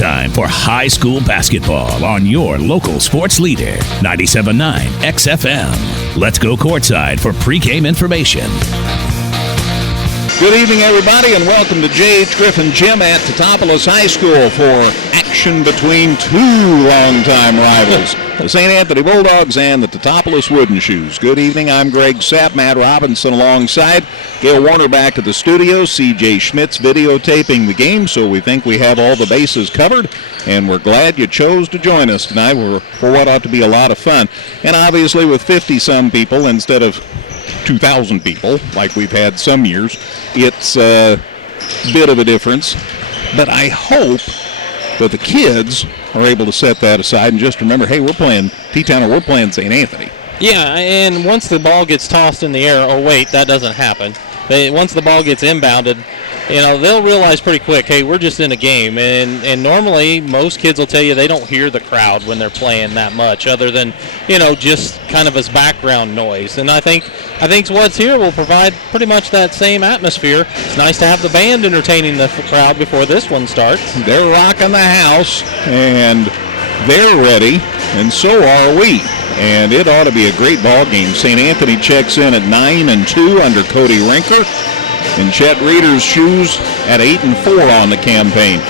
time for high school basketball on your local sports leader, 97.9 XFM. Let's go courtside for pregame information. Good evening, everybody, and welcome to J.H. Griffin Gym at Teutopolis High School for action between two longtime rivals, the St. Anthony Bulldogs and the Teutopolis Wooden Shoes. Good evening, I'm Greg Sapp, Matt Robinson alongside. Gail Warner back at the studio, C.J. Schmitz videotaping the game, so we think we have all the bases covered, and we're glad you chose to join us tonight for what ought to be a lot of fun. And obviously with 50-some people instead of 2,000 people, like we've had some years, it's a bit of a difference. But I hope that the kids are able to set that aside and just remember, hey, we're playing T-Town or we're playing St. Anthony. Yeah, and once the ball gets tossed in the air, oh, wait, that doesn't happen. Once the ball gets inbounded, they'll realize pretty quick, hey, we're just in a game. And normally most kids will tell you they don't hear the crowd when they're playing that much other than, just kind of as background noise. And I think what's here will provide pretty much that same atmosphere. It's nice to have the band entertaining the crowd before this one starts. They're rocking the house, and they're ready, and so are we. And it ought to be a great ball game. St. Anthony checks in at 9-2 under Cody Rinker. And Chet Reeder's Shoes at 8-4 on the campaign.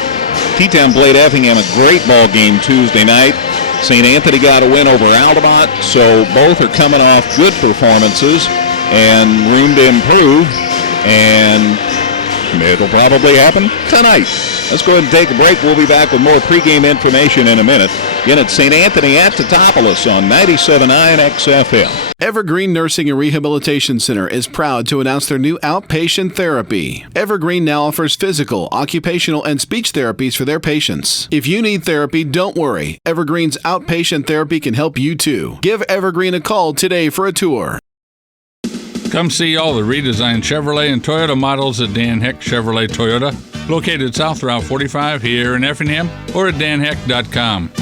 T-Town played Effingham a great ball game Tuesday night. St. Anthony got a win over Altamont, so both are coming off good performances and room to improve. And it'll probably happen tonight. Let's go ahead and take a break. We'll be back with more pregame information in a minute. Again, it's St. Anthony at Teutopolis on 97.9 XFM. Evergreen Nursing and Rehabilitation Center is proud to announce their new outpatient therapy. Evergreen now offers physical, occupational, and speech therapies for their patients. If you need therapy, don't worry. Evergreen's outpatient therapy can help you too. Give Evergreen a call today for a tour. Come see all the redesigned Chevrolet and Toyota models at Dan Heck Chevrolet Toyota, located South Route 45 here in Effingham, or at danheck.com.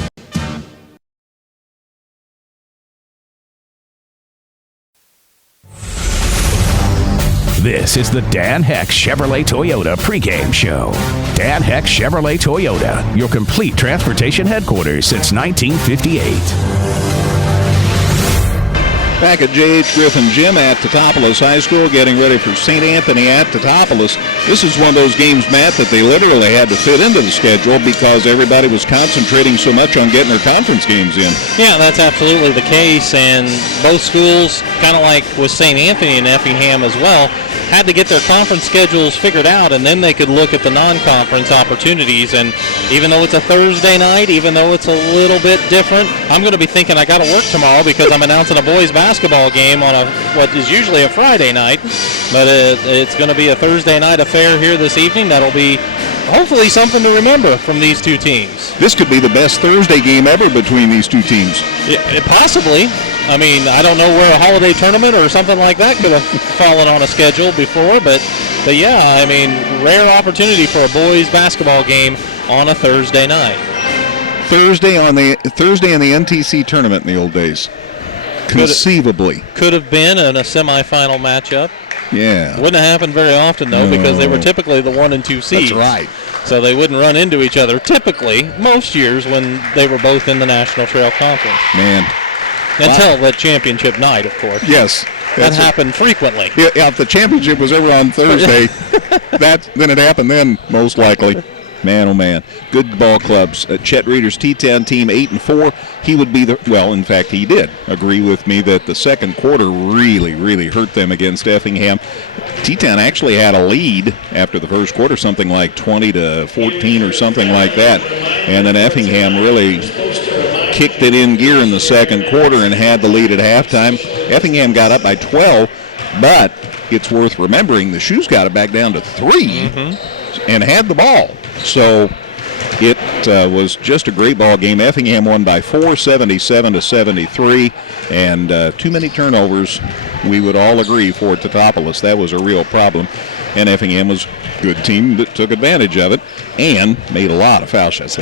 This is the Dan Heck Chevrolet Toyota pregame show. Dan Heck Chevrolet Toyota, your complete transportation headquarters since 1958. Back at J.H. Griffin Gym at Teutopolis High School, getting ready for St. Anthony at Teutopolis. This is one of those games, Matt, that they literally had to fit into the schedule because everybody was concentrating so much on getting their conference games in. Yeah, that's absolutely the case, and both schools, kind of like with St. Anthony and Effingham as well, had to get their conference schedules figured out, and then they could look at the non-conference opportunities. And even though it's a Thursday night, even though it's a little bit different, I'm going to be thinking I got to work tomorrow because I'm announcing a boys basketball game on what is usually a Friday night. But it's going to be a Thursday night affair here this evening. That'll be hopefully something to remember from these two teams. This could be the best Thursday game ever between these two teams. Possibly. I mean, I don't know where a holiday tournament or something like that could have fallen on a schedule before, but yeah, I mean, rare opportunity for a boys basketball game on a Thursday night. Thursday in the NTC tournament in the old days. Conceivably. Could have been in a semifinal matchup. Yeah. Wouldn't have happened very often, though, because they were typically the 1 and 2 seeds. That's right. So they wouldn't run into each other typically most years when they were both in the National Trail Conference. Man. Until the championship night, of course. Yes. That happened frequently. Yeah, if the championship was ever on Thursday, then it happened then, most likely. Man, oh man. Good ball clubs. Chet Reeder's T-Town team 8-4. He would be in fact, he did agree with me that the second quarter really, really hurt them against Effingham. T-Town actually had a lead after the first quarter, something like 20-14 or something like that. And then Effingham really kicked it in gear in the second quarter and had the lead at halftime. Effingham got up by 12, but it's worth remembering the Shoes got it back down to 3 and had the ball. So it was just a great ball game. Effingham won by 4, 77-73, and too many turnovers, we would all agree, for Teutopolis. That was a real problem, and Effingham was a good team that took advantage of it and made a lot of foul shots.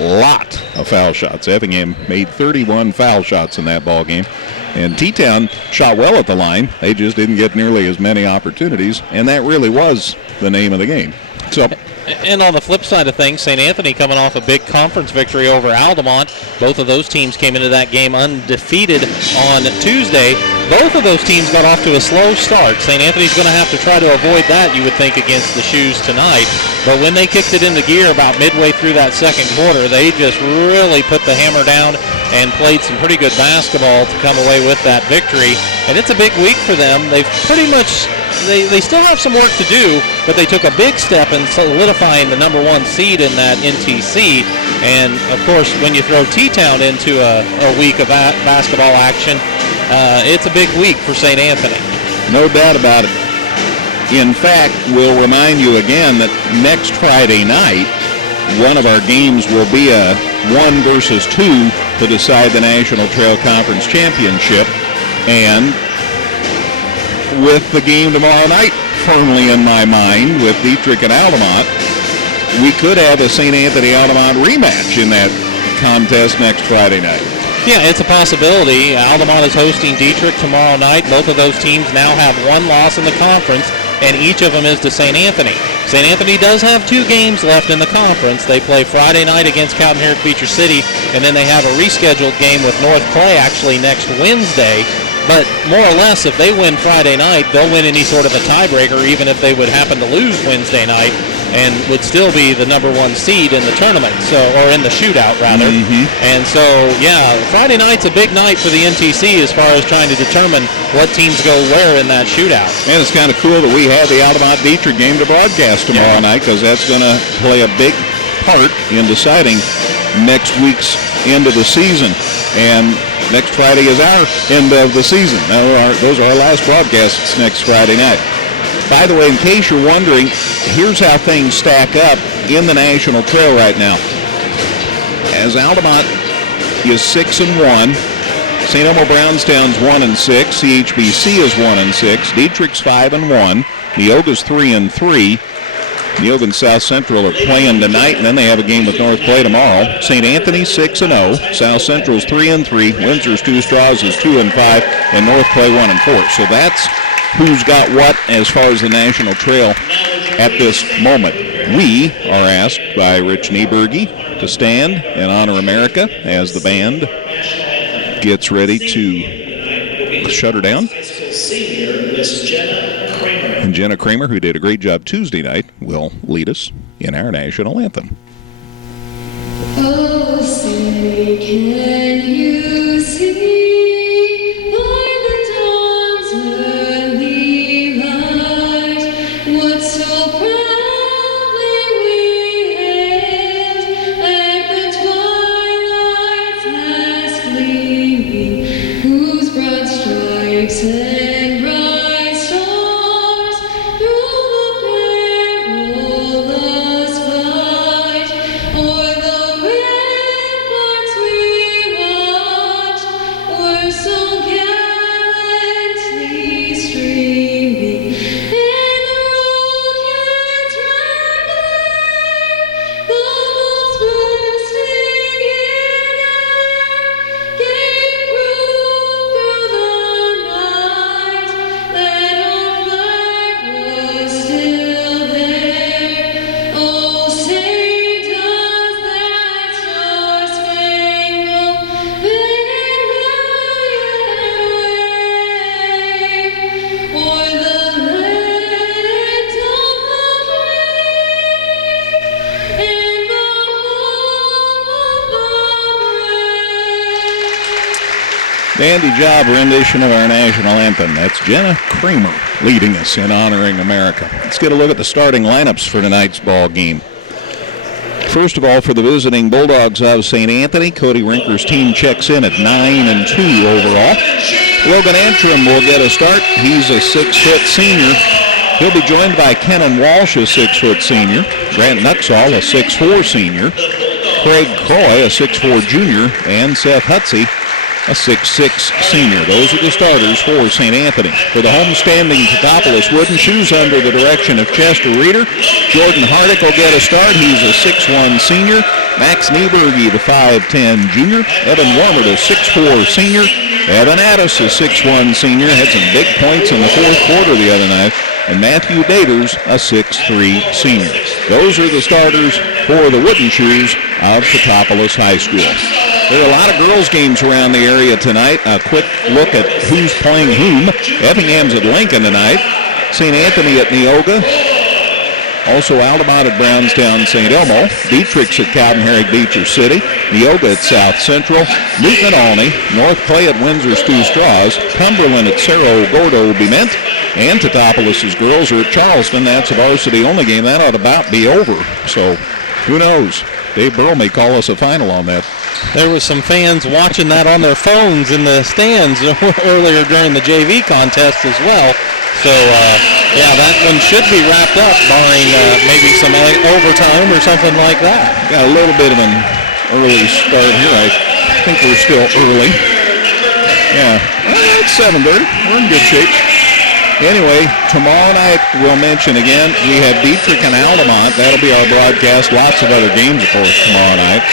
Effingham made 31 foul shots in that ball game, and T-Town shot well at the line. They just didn't get nearly as many opportunities, and that really was the name of the game. So And on the flip side of things, St. Anthony coming off a big conference victory over Altamont. Both of those teams came into that game undefeated on Tuesday. Both of those teams got off to a slow start. St. Anthony's going to have to try to avoid that, you would think, against the Shoes tonight. But when they kicked it into gear about midway through that second quarter, they just really put the hammer down and played some pretty good basketball to come away with that victory. And it's a big week for them. They've pretty much... They still have some work to do, but they took a big step in solidifying the number 1 seed in that NTC. And, of course, when you throw T-Town into a week of basketball action, it's a big week for St. Anthony. No doubt about it. In fact, we'll remind you again that next Friday night, one of our games will be a 1 versus 2 to decide the National Trail Conference Championship. And with the game tomorrow night firmly in my mind with Dietrich and Altamont, we could have a St. Anthony-Altamont rematch in that contest next Friday night. Yeah, it's a possibility. Altamont is hosting Dietrich tomorrow night. Both of those teams now have 1 loss in the conference, and each of them is to St. Anthony. St. Anthony does have 2 games left in the conference. They play Friday night against Calvin Herrick Beecher City, and then they have a rescheduled game with North Clay actually next Wednesday. But more or less, if they win Friday night, they'll win any sort of a tiebreaker, even if they would happen to lose Wednesday night, and would still be the number 1 seed in the tournament, or in the shootout, rather. And so, yeah, Friday night's a big night for the NTC as far as trying to determine what teams go where in that shootout. And it's kind of cool that we have the Altamont Dietrich game to broadcast tomorrow night, because that's going to play a big part in deciding next week's end of the season. And next Friday is our end of the season. Those are our last broadcasts next Friday night. By the way, in case you're wondering, here's how things stack up in the National Trail right now. As Altamont is 6-1, St. Elmo Brownstown's 1-6, CHBC is 1-6, Dietrich's 5-1, Neoga's 3-3. Neoga and South Central are playing tonight, and then they have a game with North Clay tomorrow. St. Anthony's 6-0, South Central's 3-3, Windsor's 2 Straws is 2-5, and North Clay 1-4. So that's who's got what as far as the National Trail at this moment. We are asked by Rich Nieberge to stand and honor America as the band gets ready to shut her down. And Jenna Kramer, who did a great job Tuesday night, will lead us in our national anthem. Oh, say, can you see by the dawn's early light what so proudly we hailed at the twilight's last gleaming, whose broad stripes and bright stars through the perilous fight o'er the ramparts we watched were so gallantly streaming, and the rockets trembling, the bolts bursting in air, gave proof through the night that our flag was still there. Oh, say does that star-spangled banner yet wave o'er the land of the free and the home of the brave? Dandy job rendition of our national anthem. That's Jenna Kramer leading us in honoring America. Let's get a look at the starting lineups for tonight's ball game. First of all, for the visiting Bulldogs of St. Anthony, Cody Rinker's team checks in at 9-2 overall. Logan Antrim will get a start. He's a 6-foot senior. He'll be joined by Kennan Walsh, a 6-foot senior, Grant Nuxall, a 6'4 senior, Craig Croy, a 6'4 junior, and Seth Hutsey, a 6'6 senior. Those are the starters for St. Anthony. For the homestanding Teutopolis Wooden Shoes, under the direction of Chester Reeder, Jordan Hardick will get a start. He's a 6'1 senior. Max Nieberge, the 5'10 junior. Evan Wormert, a 6'4 senior. Evan Addis, a 6'1 senior. Had some big points in the fourth quarter the other night and Matthew Daters, a 6'3 senior. Those are the starters for the Wooden Shoes of Teutopolis High School. There are a lot of girls' games around the area tonight. A quick look at who's playing whom. Effingham's at Lincoln tonight. St. Anthony at Neoga. Also Altamont at Brownstown St. Elmo. Dietrich's at Cowden-Herrick Beecher City. Neoga at South Central. Newton at Olney. North Clay at Windsor Stu Straws. Cumberland at Cerro Gordo Bement. And Teutopolis' girls are at Charleston. That's a varsity-only game. That ought to about be over. So who knows? Dave Burrell may call us a final on that. There was some fans watching that on their phones in the stands earlier during the JV contest as well. So, yeah, that one should be wrapped up barring maybe some overtime or something like that. Got a little bit of an early start here. I think we're still early. Yeah, it's 7:30. We're in good shape. Anyway, tomorrow night, we'll mention again, we have Dietrich and Altamont. That'll be our broadcast. Lots of other games, of course, tomorrow night.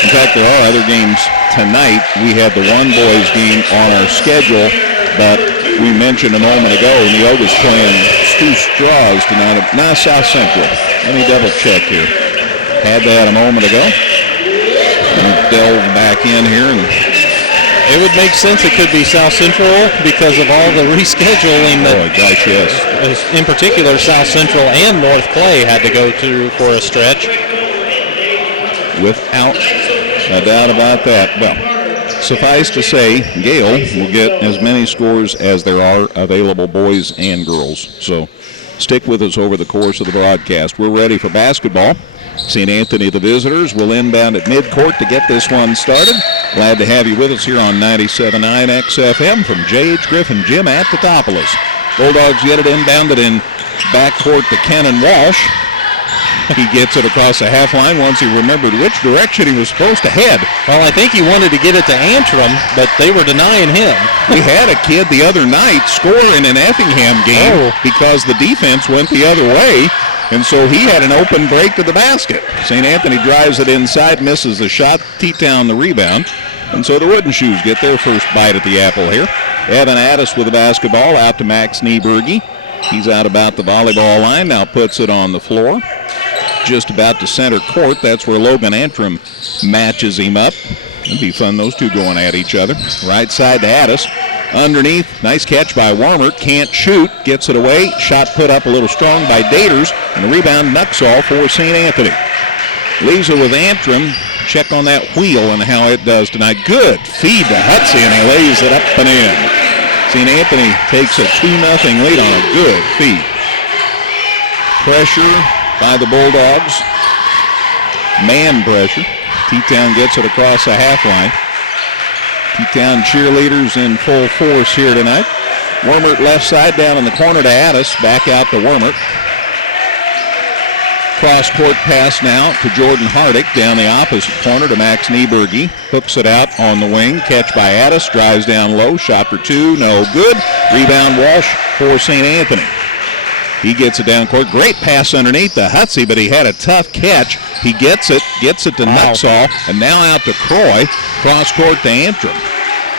In fact, there are other games tonight. We have the one boys game on our schedule, but we mentioned a moment ago, Neoga's playing Stu Straws tonight. Now South Central. Let me double check here. Had that a moment ago. We'll delve back in here. And it would make sense it could be South Central because of all the rescheduling that, oh gosh, yes. In particular, South Central and North Clay had to go through for a stretch. Without a doubt about that. Well, suffice to say, Gale will get as many scores as there are available boys and girls. So stick with us over the course of the broadcast. We're ready for basketball. St. Anthony, the visitors, will inbound at midcourt to get this one started. Glad to have you with us here on 97.9 XFM from J.H. Griffin Gym at Teutopolis. Bulldogs get it inbounded in backcourt to Kenan Walsh. He gets it across the half line once he remembered which direction he was supposed to head. Well, I think he wanted to get it to Antrim, but they were denying him. We had a kid the other night score in an Effingham game because the defense went the other way, and so he had an open break to the basket. St. Anthony drives it inside, misses the shot, T-Town the rebound, and so the Wooden Shoes get their first bite at the apple here. Evan Addis with the basketball out to Max Nieberge. He's out about the volleyball line, now puts it on the floor. Just about to center court. That's where Logan Antrim matches him up. It'd be fun, those two going at each other. Right side to Addis. Underneath, nice catch by Warmert. Can't shoot, gets it away. Shot put up a little strong by Daters. And the rebound Nuxall for St. Anthony. Leaves it with Antrim. Check on that wheel and how it does tonight. Good feed to Hutsey, and he lays it up and in. St. Anthony takes a 2-0 lead on a good feed. Pressure by the Bulldogs. Man pressure. T-Town gets it across the half line. T-Town cheerleaders in full force here tonight. Wormert left side down in the corner to Addis. Back out to Wormert. Cross court pass now to Jordan Hardick down the opposite corner to Max Nieberge. Hooks it out on the wing. Catch by Addis. Drives down low. Shot for two. No good. Rebound Walsh for St. Anthony. He gets it down court. Great pass underneath to Hutsey, but he had a tough catch. He gets it to Nuxall, and now out to Croy. Cross court to Antrim.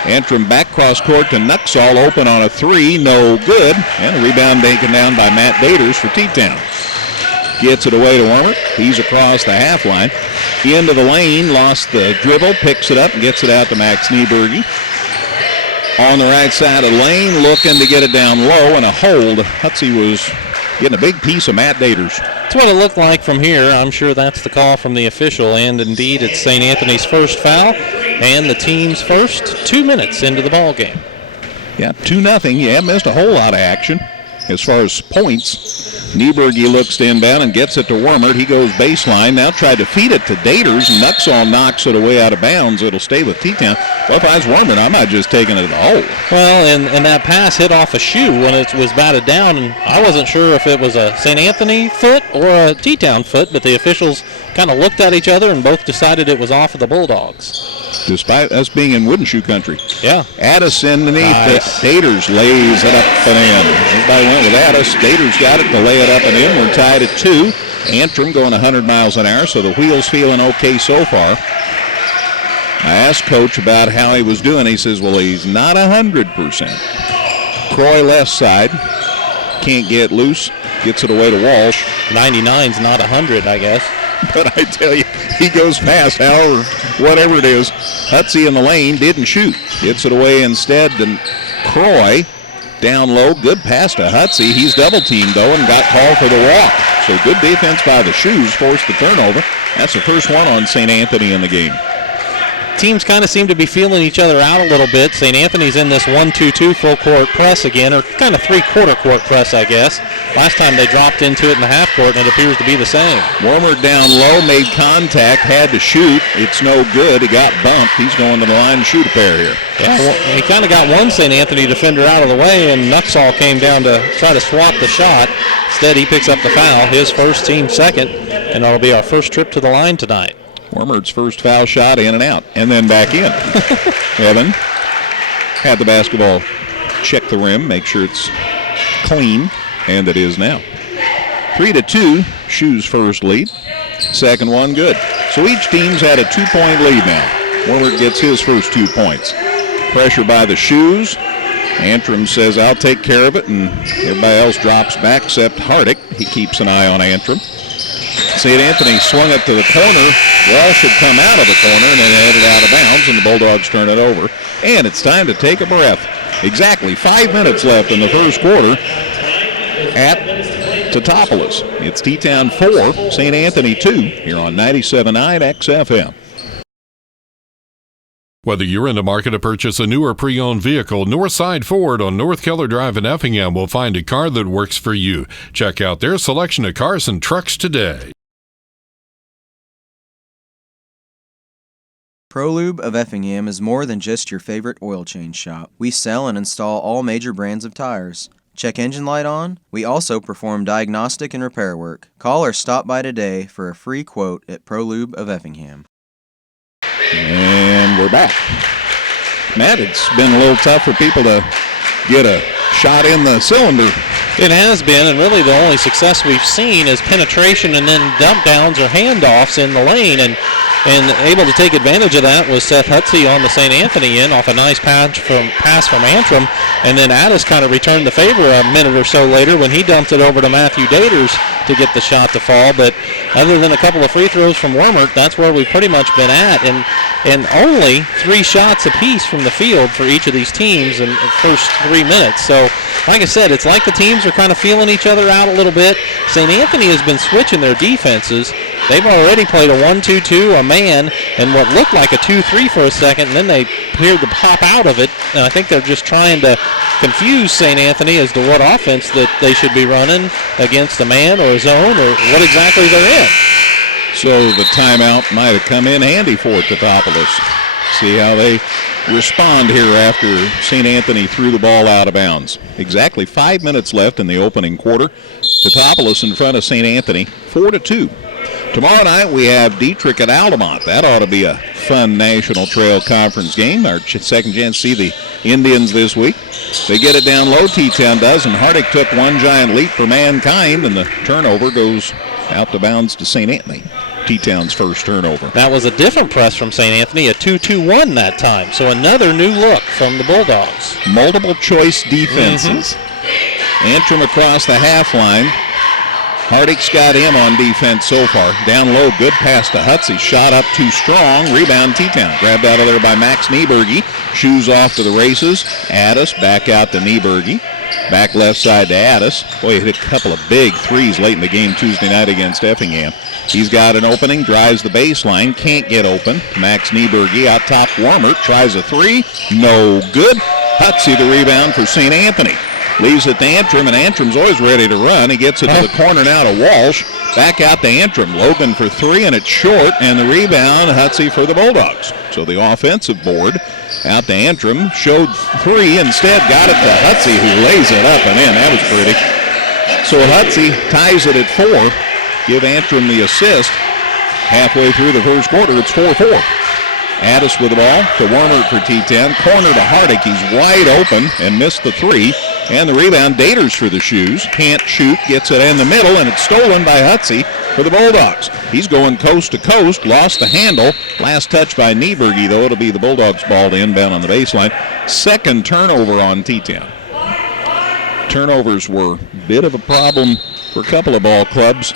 Antrim back cross court to Nuxall, open on a three, no good. And a rebound taken down by Matt Daters for T-Town. Gets it away to Wormert. He's across the half line. Into the lane, lost the dribble, picks it up and gets it out to Max Nieberge. On the right side of the lane, looking to get it down low, and a hold. Hutsey was getting a big piece of Matt Daters. That's what it looked like from here. I'm sure that's the call from the official, and indeed it's St. Anthony's first foul and the team's first 2 minutes into the ball game. Yeah, 2-0. Yeah, missed a whole lot of action as far as points. Nieberge looks to inbound and gets it to Wormert. He goes baseline. Now tried to feed it to Daters. Nuxall knocks it away out of bounds. It'll stay with T-Town. Well, if I was Wormert, I might just taken it to the hole. Well, and that pass hit off a shoe when it was batted down, and I wasn't sure if it was a St. Anthony foot or a T-Town foot, but the officials kind of looked at each other and both decided it was off of the Bulldogs. Despite us being in wooden shoe country. Yeah. Addis underneath. Nice. Daters lays it up and in. Everybody went with Addis. Daters got it to lay it up and in. We're tied at 2. Antrim going 100 miles an hour, so the wheel's feeling okay so far. I asked Coach about how he was doing. He says, well, he's not 100%. Croy left side. can't get loose, gets it away to Walsh. 99's not 100, I guess. But I tell you, he goes fast, however, whatever it is. Hutsey in the lane didn't shoot. Gets it away instead, and Croy down low. Good pass to Hutsey. He's double-teamed, though, and got called for the walk. So good defense by the Shoes, forced the turnover. That's the first one on St. Anthony in the game. Teams kind of seem to be feeling each other out a little bit. St. Anthony's in this 1-2-2 full court press again, or kind of three-quarter court press, I guess. Last time they dropped into it in the half court, and it appears to be the same. Wormer down low, made contact, had to shoot. It's no good. He got bumped. He's going to the line to shoot a pair here. Yeah, well, he kind of got one St. Anthony defender out of the way, and Nuxall came down to try to swap the shot. Instead, he picks up the foul, his first, team second, and that'll be our first trip to the line tonight. Wormer's first foul shot, in and out, and then back in. Evan had the basketball, check the rim, make sure it's clean, and it is now. 3-2, Shoes first lead. Second one, good. So each team's had a 2-point lead now. Wormer gets his first 2 points. Pressure by the Shoes. Antrim says, I'll take care of it, and everybody else drops back except Hardick. He keeps an eye on Antrim. St. Anthony swung it to the corner. Walsh had come out of the corner and then headed out of bounds, and the Bulldogs turn it over. And it's time to take a breath. Exactly 5 minutes left in the first quarter at Teutopolis. It's T-Town 4, St. Anthony 2, here on 97.9 XFM. Whether you're in the market to purchase a new or pre-owned vehicle, Northside Ford on North Keller Drive in Effingham will find a car that works for you. Check out their selection of cars and trucks today. ProLube of Effingham is more than just your favorite oil change shop. We sell and install all major brands of tires. Check engine light on? We also perform diagnostic and repair work. Call or stop by today for a free quote at ProLube of Effingham. And we're back. Matt, it's been a little tough for people to get a shot in the cylinder. It has been, and really the only success we've seen is penetration and then dump downs or handoffs in the lane, and able to take advantage of that was Seth Hutsey on the St. Anthony end off a nice pass from Antrim, and then Addis kind of returned the favor a minute or so later when he dumped it over to Matthew Daters to get the shot to fall. But other than a couple of free throws from Wormert, that's where we've pretty much been at, and only 3 shots apiece from the field for each of these teams in the first 3 minutes. So, like I said, it's like the teams are kind of feeling each other out a little bit. St. Anthony has been switching their defenses. They've already played a 1-2-2, a man, and what looked like a 2-3 for a second, and then they appeared to pop out of it. And I think they're just trying to confuse St. Anthony as to what offense that they should be running against a man or a zone or what exactly they're in. So the timeout might have come in handy for Teutopolis. See how they respond here after St. Anthony threw the ball out of bounds. Exactly 5 minutes left in the opening quarter. Teutopolis in front of St. Anthony, 4-2. Tomorrow night we have Dietrich at Altamont. That ought to be a fun National Trail Conference game. Our second chance to see the Indians this week. They get it down low, T-Town does, and Hardick took one giant leap for mankind, and the turnover goes out to bounds to St. Anthony. T-Town's first turnover. That was a different press from St. Anthony, a 2-2-1 that time. So another new look from the Bulldogs. Multiple choice defenses. Antrim across the half line. Hardick's got him on defense so far. Down low, good pass to Hutsey. Shot up too strong. Rebound T-Town. Grabbed out of there by Max Nieberge. Shoes off to the races. Addis back out to Nieberge. Back left side to Addis. Boy, he hit a couple of big threes late in the game Tuesday night against Effingham. He's got an opening, drives the baseline, can't get open. Max Nieberge out top Wormert, tries a three. No good. Hutsey the rebound for St. Anthony. Leaves it to Antrim, and Antrim's always ready to run. He gets it to the corner now to Walsh. Back out to Antrim. Logan for three, and it's short, and the rebound, Hutsey for the Bulldogs. So the offensive board out to Antrim. Showed three, instead got it to Hutsey, who lays it up and in. That was pretty. So Hutsey ties it at 4. Give Antrim the assist. Halfway through the first quarter, it's 4-4. Addis with the ball to Wormert for T-Town. Corner to Hardick. He's wide open and missed the three. And the rebound, Daters for the Shoes. Can't shoot, gets it in the middle, and it's stolen by Hutsey for the Bulldogs. He's going coast to coast, lost the handle. Last touch by Nieberge, though. It'll be the Bulldogs' ball to inbound on the baseline. Second turnover on T-Town. Turnovers were a bit of a problem for a couple of ball clubs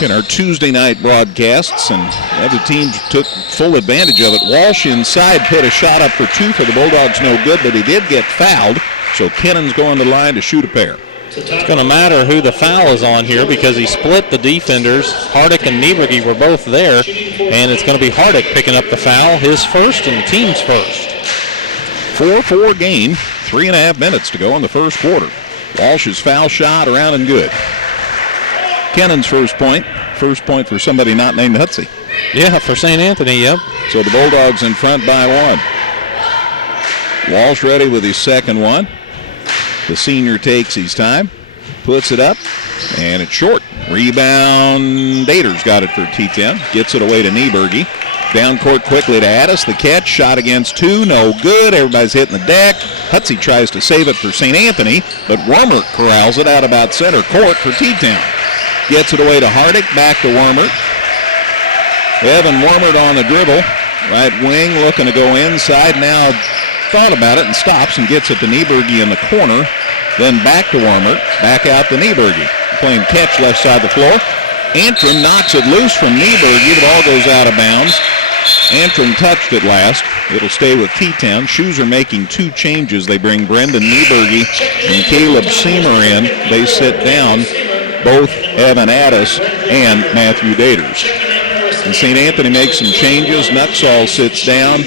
in our Tuesday night broadcasts, and other teams took full advantage of it. Walsh inside put a shot up for two for the Bulldogs, no good, but he did get fouled, so Kennon's going to the line to shoot a pair. It's going to matter who the foul is on here because he split the defenders. Hardick and Nieberge were both there, and it's going to be Hardick picking up the foul, his first and the team's first. 4-4 game, 3.5 minutes to go in the first quarter. Walsh's foul shot around and good. Kennon's first point for somebody not named Hutsey. Yeah, for St. Anthony, yep. So the Bulldogs in front by one. Walsh ready with his second one. The senior takes his time, puts it up, and it's short. Rebound, Dater's got it for T10. Gets it away to Nieberge. Down court quickly to Addis. The catch, shot against two, no good. Everybody's hitting the deck. Hutsey tries to save it for St. Anthony, but Wormert corrals it out about center court for T-Town. Gets it away to Hardick, back to Wormert. Evan Wormert on the dribble. Right wing looking to go inside. Now thought about it and stops and gets it to Nieberge in the corner. Then back to Wormert, back out to Nieberge. Playing catch left side of the floor. Antrim knocks it loose from Nieberge. The ball goes out of bounds. Antrim touched it last. It'll stay with T-Town. Shoes are making two changes. They bring Brendan Nieberge and Caleb Seamer in. They sit down both Evan Addis and Matthew Daters. And St. Anthony makes some changes. Nuxall sits down.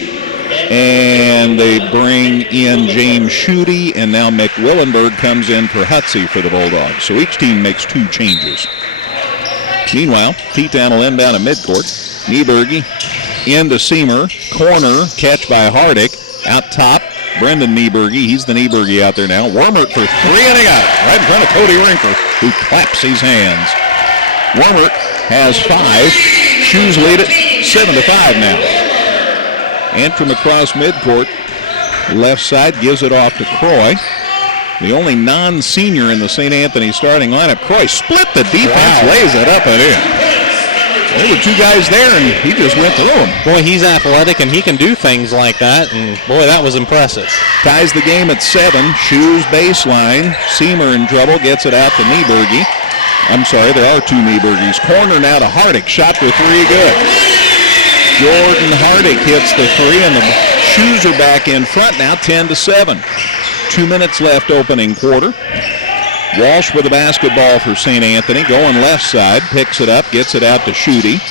And they bring in James Schutte, and now McWillenberg comes in for Hutsey for the Bulldogs. So each team makes two changes. Meanwhile, T-Town will inbound at midcourt. Nieberge into Seamer. Corner, catch by Hardick. Out top, Brendan Nieberge. He's the Nieberge out there now. Wormert for three, and he got it. Right in front of Cody Rinker, who claps his hands. Wormert has 5. Shoes lead it 7-5 now. Antrim across midcourt. Left side gives it off to Croy. The only non-senior in the St. Anthony starting lineup. Croy split the defense, lays it up and in. There were two guys there, and he just went through them. Boy, he's athletic, and he can do things like that, and boy, that was impressive. Ties the game at 7. Shoes baseline. Seamer in trouble, gets it out to Nieberge. I'm sorry, there are two Nieberges. Corner now to Hardick. Shot for three, good. Jordan Hardick hits the three, and the Shoes are back in front now, 10-7. 2 minutes left opening quarter. Walsh with the basketball for St. Anthony, going left side, picks it up, gets it out to Schutte.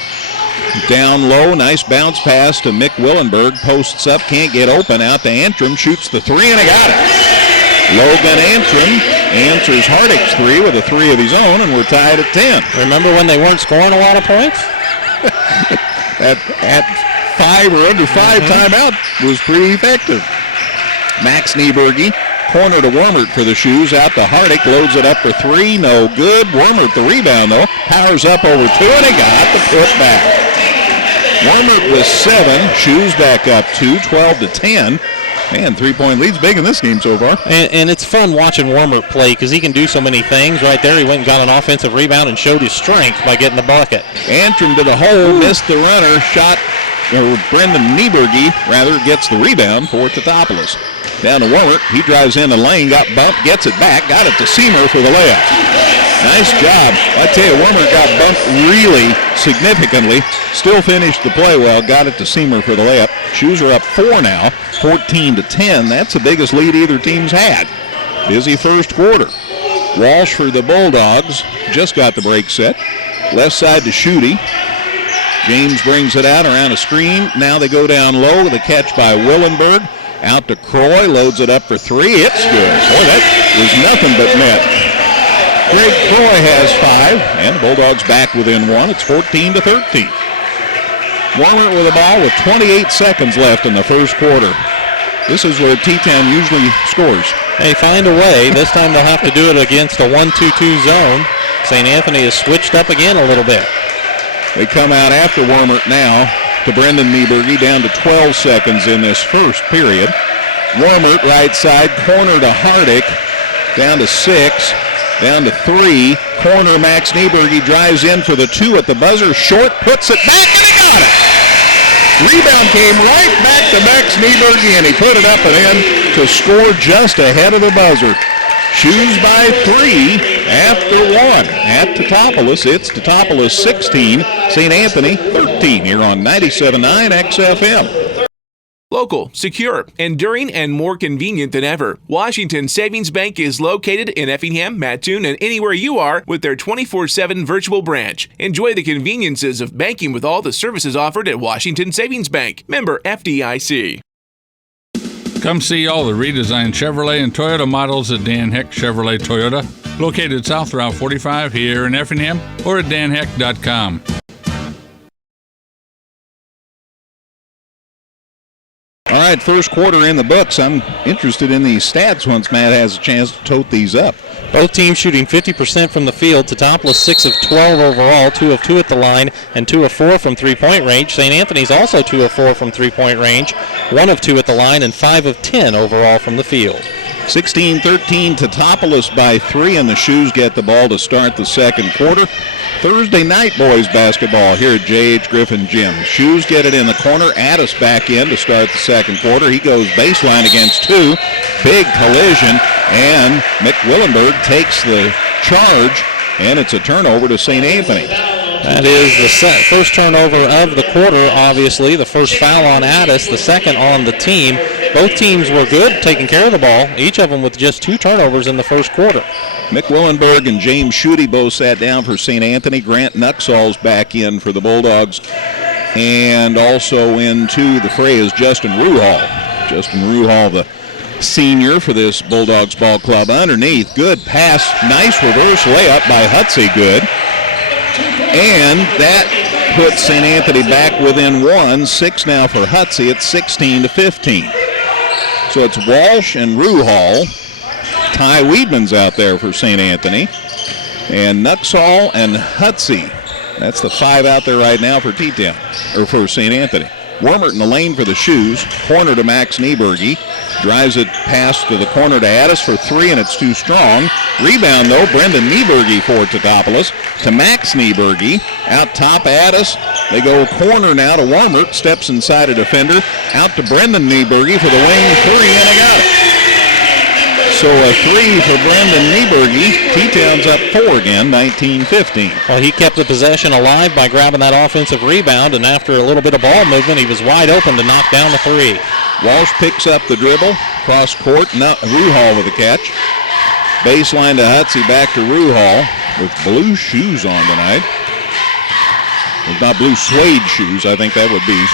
Down low, nice bounce pass to Mick Willenberg, posts up, can't get open, out to Antrim, shoots the three, and he got it. Logan Antrim answers Hardick's three with a three of his own, and we're tied at 10. Remember when they weren't scoring a lot of points? At 5 or under 5 timeout was pretty effective. Max Nieberge, corner to Wormert for the Shoes, out to Hardick, loads it up for three, no good. Wormert the rebound though, powers up over two, and he got the put back. Wormert with 7, Shoes back up 2, 12-10. Man, 3-point lead's big in this game so far. And it's fun watching Wormert play because he can do so many things. Right there, he went and got an offensive rebound and showed his strength by getting the bucket. Antrim to the hole, missed the runner, shot, or Brendan Nieberge, rather, gets the rebound for Teutopolis. Down to Wormert, he drives in the lane, got bumped, gets it back, got it to Seamer for the layup. Nice job. I tell you, Wormert got bumped really significantly, still finished the play well, got it to Seamer for the layup. Shoes are up 4 now, 14-10. That's the biggest lead either team's had. Busy first quarter. Walsh for the Bulldogs, just got the break set. Left side to Schutte. James brings it out around a screen. Now they go down low with a catch by Willenberg. Out to Croy, loads it up for three. It's good. Boy, that was nothing but net. Greg Croy has 5, and the Bulldogs back within 1. It's 14-13. Wormert with the ball with 28 seconds left in the first quarter. This is where T-Town usually scores. They find a way. This time they'll have to do it against a 1-2-2 zone. St. Anthony has switched up again a little bit. They come out after Wormert now to Brendan Nieberge, down to 12 seconds in this first period. Wormert right side, corner to Hardick, down to 6, down to 3. Corner, Max Nieberge drives in for the 2 at the buzzer. Short, puts it back, and he got it. Rebound came right back to Max Nieberge, and he put it up and in to score just ahead of the buzzer. Shoes by 3 after 1. At Teutopolis, it's Teutopolis 16, St. Anthony 13 here on 97.9 XFM. Local, secure, enduring, and more convenient than ever. Washington Savings Bank is located in Effingham, Mattoon, and anywhere you are with their 24/7 virtual branch. Enjoy the conveniences of banking with all the services offered at Washington Savings Bank. Member FDIC. Come see all the redesigned Chevrolet and Toyota models at Dan Heck Chevrolet Toyota, located south Route 45 here in Effingham, or at danheck.com. All right, first quarter in the books. I'm interested in these stats once Matt has a chance to tote these up. Both teams shooting 50% from the field. Teutopolis 6 of 12 overall, 2 of 2 at the line, and 2 of 4 from three-point range. St. Anthony's also 2 of 4 from three-point range, 1 of 2 at the line, and 5 of 10 overall from the field. 16-13 Teutopolis by 3, and the Shoes get the ball to start the second quarter. Thursday night boys basketball here at J.H. Griffin Gym. Shoes get it in the corner. Addis back in to start the second quarter. He goes baseline against 2. Big collision, and McWillenberg takes the charge, and it's a turnover to St. Anthony. That is the first turnover of the quarter, obviously. The first foul on Addis, the second on the team. Both teams were good taking care of the ball, each of them with just 2 turnovers in the first quarter. McWillenberg and James Schutte both sat down for St. Anthony. Grant Nuxall's back in for the Bulldogs. And also into the fray is Justin Ruhal. Justin Ruhal, the senior for this Bulldogs ball club. Underneath, good pass, nice reverse layup by Hutsey, good. And that puts St. Anthony back within 1. 6 now for Hutsey. It's 16-15. So it's Walsh and Ruhal. Ty Weedman's out there for St. Anthony. And Nuxall and Hutsey. That's the 5 out there right now for T-Town, or for St. Anthony. Wormert in the lane for the Shoes. Corner to Max Nieberge. Drives it past to the corner to Addis for 3, and it's too strong. Rebound, though, Brendan Nieberge for Teutopolis. To Max Nieberge. Out top, Addis. They go corner now to Wormert. Steps inside a defender. Out to Brendan Nieberge for the wing 3, and they got it. So a 3 for Brendan Nieberge. T-Town's up 4 again, 19-15. Well, he kept the possession alive by grabbing that offensive rebound, and after a little bit of ball movement, he was wide open to knock down the 3. Walsh picks up the dribble, cross court, Ruhal with the catch. Baseline to Hutsey, back to Ruhal with blue shoes on tonight. Well, not blue suede shoes, I think that would be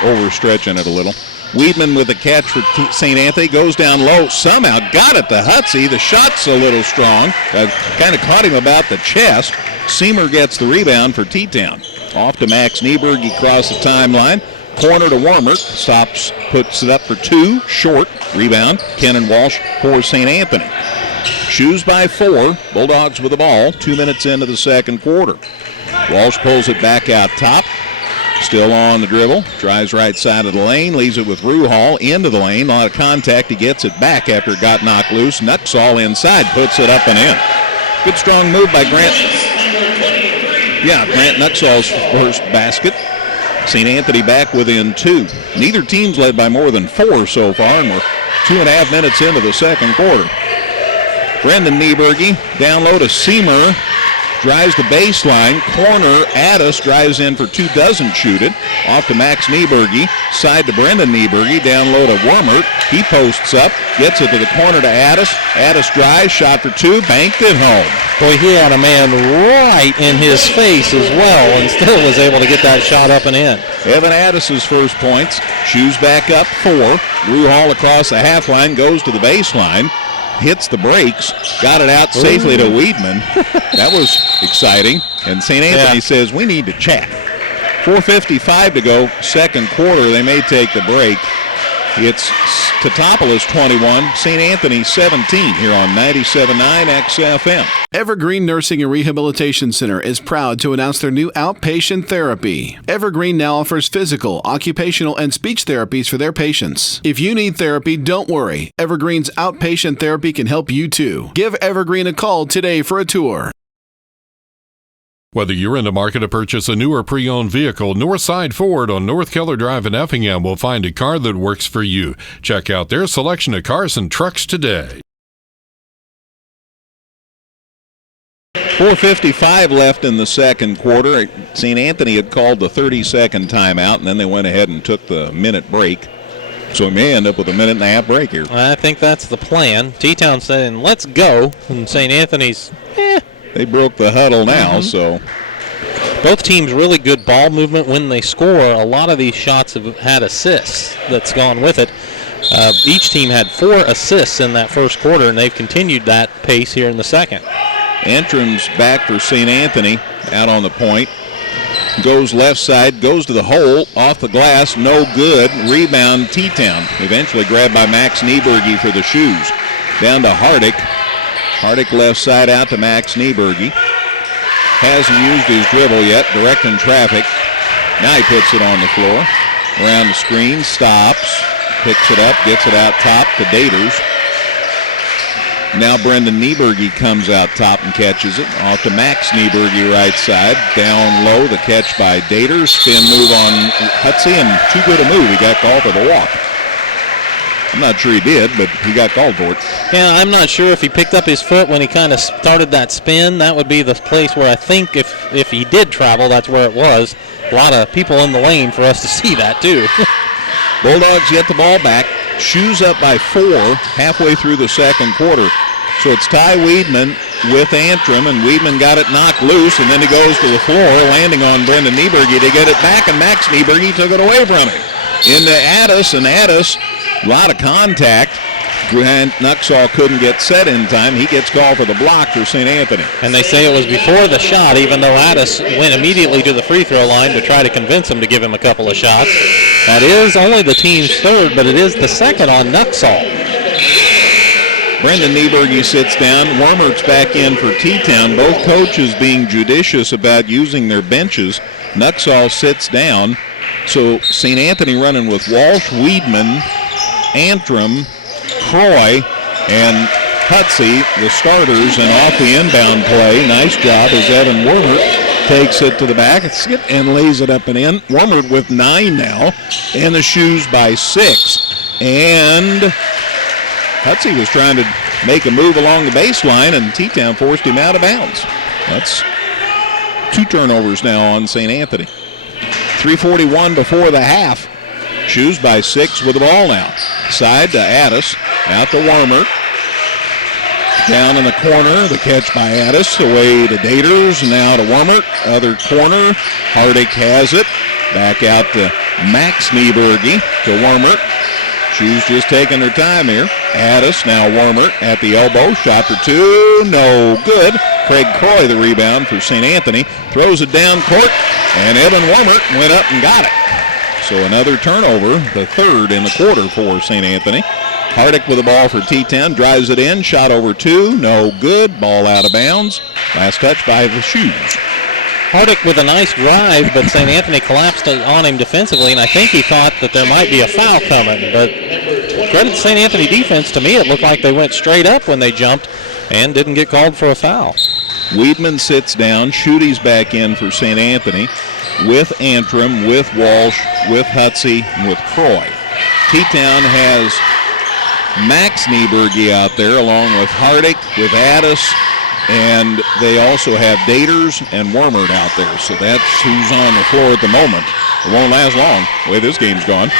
overstretching it a little. Weedman with the catch for St. Anthony, goes down low, somehow got it to Hutsey. The shot's a little strong, kind of caught him about the chest. Seamer gets the rebound for T-Town. Off to Max Nieberge across the timeline. Corner to Wormert, stops, puts it up for 2, short, rebound, Kenan Walsh for St. Anthony. Shoes by 4, Bulldogs with the ball, 2 minutes into the second quarter. Walsh pulls it back out top, still on the dribble, drives right side of the lane, leaves it with Ruhal into the lane, a lot of contact, he gets it back after it got knocked loose. Nuxall inside, puts it up and in. Good strong move by Grant. Yeah, Grant Nuxall's first basket. St. Anthony back within 2. Neither team's led by more than 4 so far, and we're 2.5 minutes into the second quarter. Brendan Nieberge down low to Seamer. Drives the baseline. Corner, Addis drives in for 2, doesn't shoot it. Off to Max Nieberge. Side to Brendan Nieberge. Down low to Wormert. He posts up. Gets it to the corner to Addis. Addis drives. Shot for 2. Banked it home. Boy, he had a man right in his face as well and still was able to get that shot up and in. Evan Addis's first points. Shoes back up 4. Ruhal across the half line. Goes to the baseline. Hits the brakes, got it out safely to Weedman. That was exciting. And St. Anthony says, we need to chat. 4:55 to go, second quarter. They may take the break. It's Teutopolis 21, St. Anthony 17 here on 97.9 XFM. Evergreen Nursing and Rehabilitation Center is proud to announce their new outpatient therapy. Evergreen now offers physical, occupational, and speech therapies for their patients. If you need therapy, don't worry. Evergreen's outpatient therapy can help you too. Give Evergreen a call today for a tour. Whether you're in the market to purchase a new or pre-owned vehicle, Northside Ford on North Keller Drive in Effingham will find a car that works for you. Check out their selection of cars and trucks today. 4:55 left in the second quarter. St. Anthony had called the 30-second timeout, and then they went ahead and took the minute break. So we may end up with a minute-and-a-half break here. I think that's the plan. T-Town saying, let's go. And St. Anthony's, They broke the huddle now, so. Both teams really good ball movement when they score. A lot of these shots have had assists that's gone with it. Each team had 4 assists in that first quarter, and they've continued that pace here in the second. Antrim's back for St. Anthony out on the point. Goes left side, goes to the hole, off the glass, no good. Rebound, T-Town. Eventually grabbed by Max Nieberge for the shoes. Down to Hardick. Hardick left side out to Max Nieberge. Hasn't used his dribble yet, directing traffic. Now he puts it on the floor. Around the screen, stops, picks it up, gets it out top to Daters. Now Brendan Nieberge comes out top and catches it. Off to Max Nieberge right side. Down low, the catch by Daters. Spin move on Hutsey, and too good a move. He got called for the walk. I'm not sure he did, but he got called for it. Yeah, I'm not sure if he picked up his foot when he kind of started that spin. That would be the place where I think if he did travel, that's where it was. A lot of people in the lane for us to see that, too. Bulldogs get the ball back. Shoes up by 4 halfway through the second quarter. So it's Ty Weedman with Antrim, and Weedman got it knocked loose, and then he goes to the floor, landing on Brendan Nieberge to get it back, and Max Nieberge took it away from him. Into Addis, and Addis, a lot of contact. Nuxall couldn't get set in time. He gets called for the block for St. Anthony. And they say it was before the shot, even though Addis went immediately to the free throw line to try to convince him to give him a couple of shots. That is only the team's third, but it is the second on Nuxall. Brendan Nieberge sits down. Wormert's back in for T-Town. Both coaches being judicious about using their benches. Nuxall sits down. So St. Anthony running with Walsh, Weedman, Antrim, Croy, and Hutsey, the starters, and off the inbound play. Nice job as Evan Wormert takes it to the back and lays it up and in. Wormert with 9 now, and the shoes by 6. And Hutsey was trying to make a move along the baseline, and T-Town forced him out of bounds. That's 2 turnovers now on St. Anthony. 3:41 before the half. Shoes by 6 with the ball now. Side to Addis, out to Wormert. Down in the corner, the catch by Addis, away to Daters, now to Wormert. Other corner, Hardick has it. Back out to Max Nieberge to Wormert. Shoes just taking their time here. Addis, now Wormert at the elbow. Shot for 2, no good. Craig Croy the rebound for St. Anthony. Throws it down court, and Evan Wormert went up and got it. So another turnover, the third in the quarter for St. Anthony. Hardick with the ball for T-Town, drives it in, shot over 2, no good. Ball out of bounds. Last touch by the Shoes. Hardick with a nice drive, but St. Anthony collapsed on him defensively, and I think he thought that there might be a foul coming. But credit to St. Anthony defense. To me, it looked like they went straight up when they jumped and didn't get called for a foul. Weedman sits down. Schuette's back in for St. Anthony with Antrim, with Walsh, with Hutsey, and with Croy. T-Town has Max Nieberge out there along with Hardick, with Addis, and they also have Daters and Wormert out there. So that's who's on the floor at the moment. It won't last long, the way this game's gone.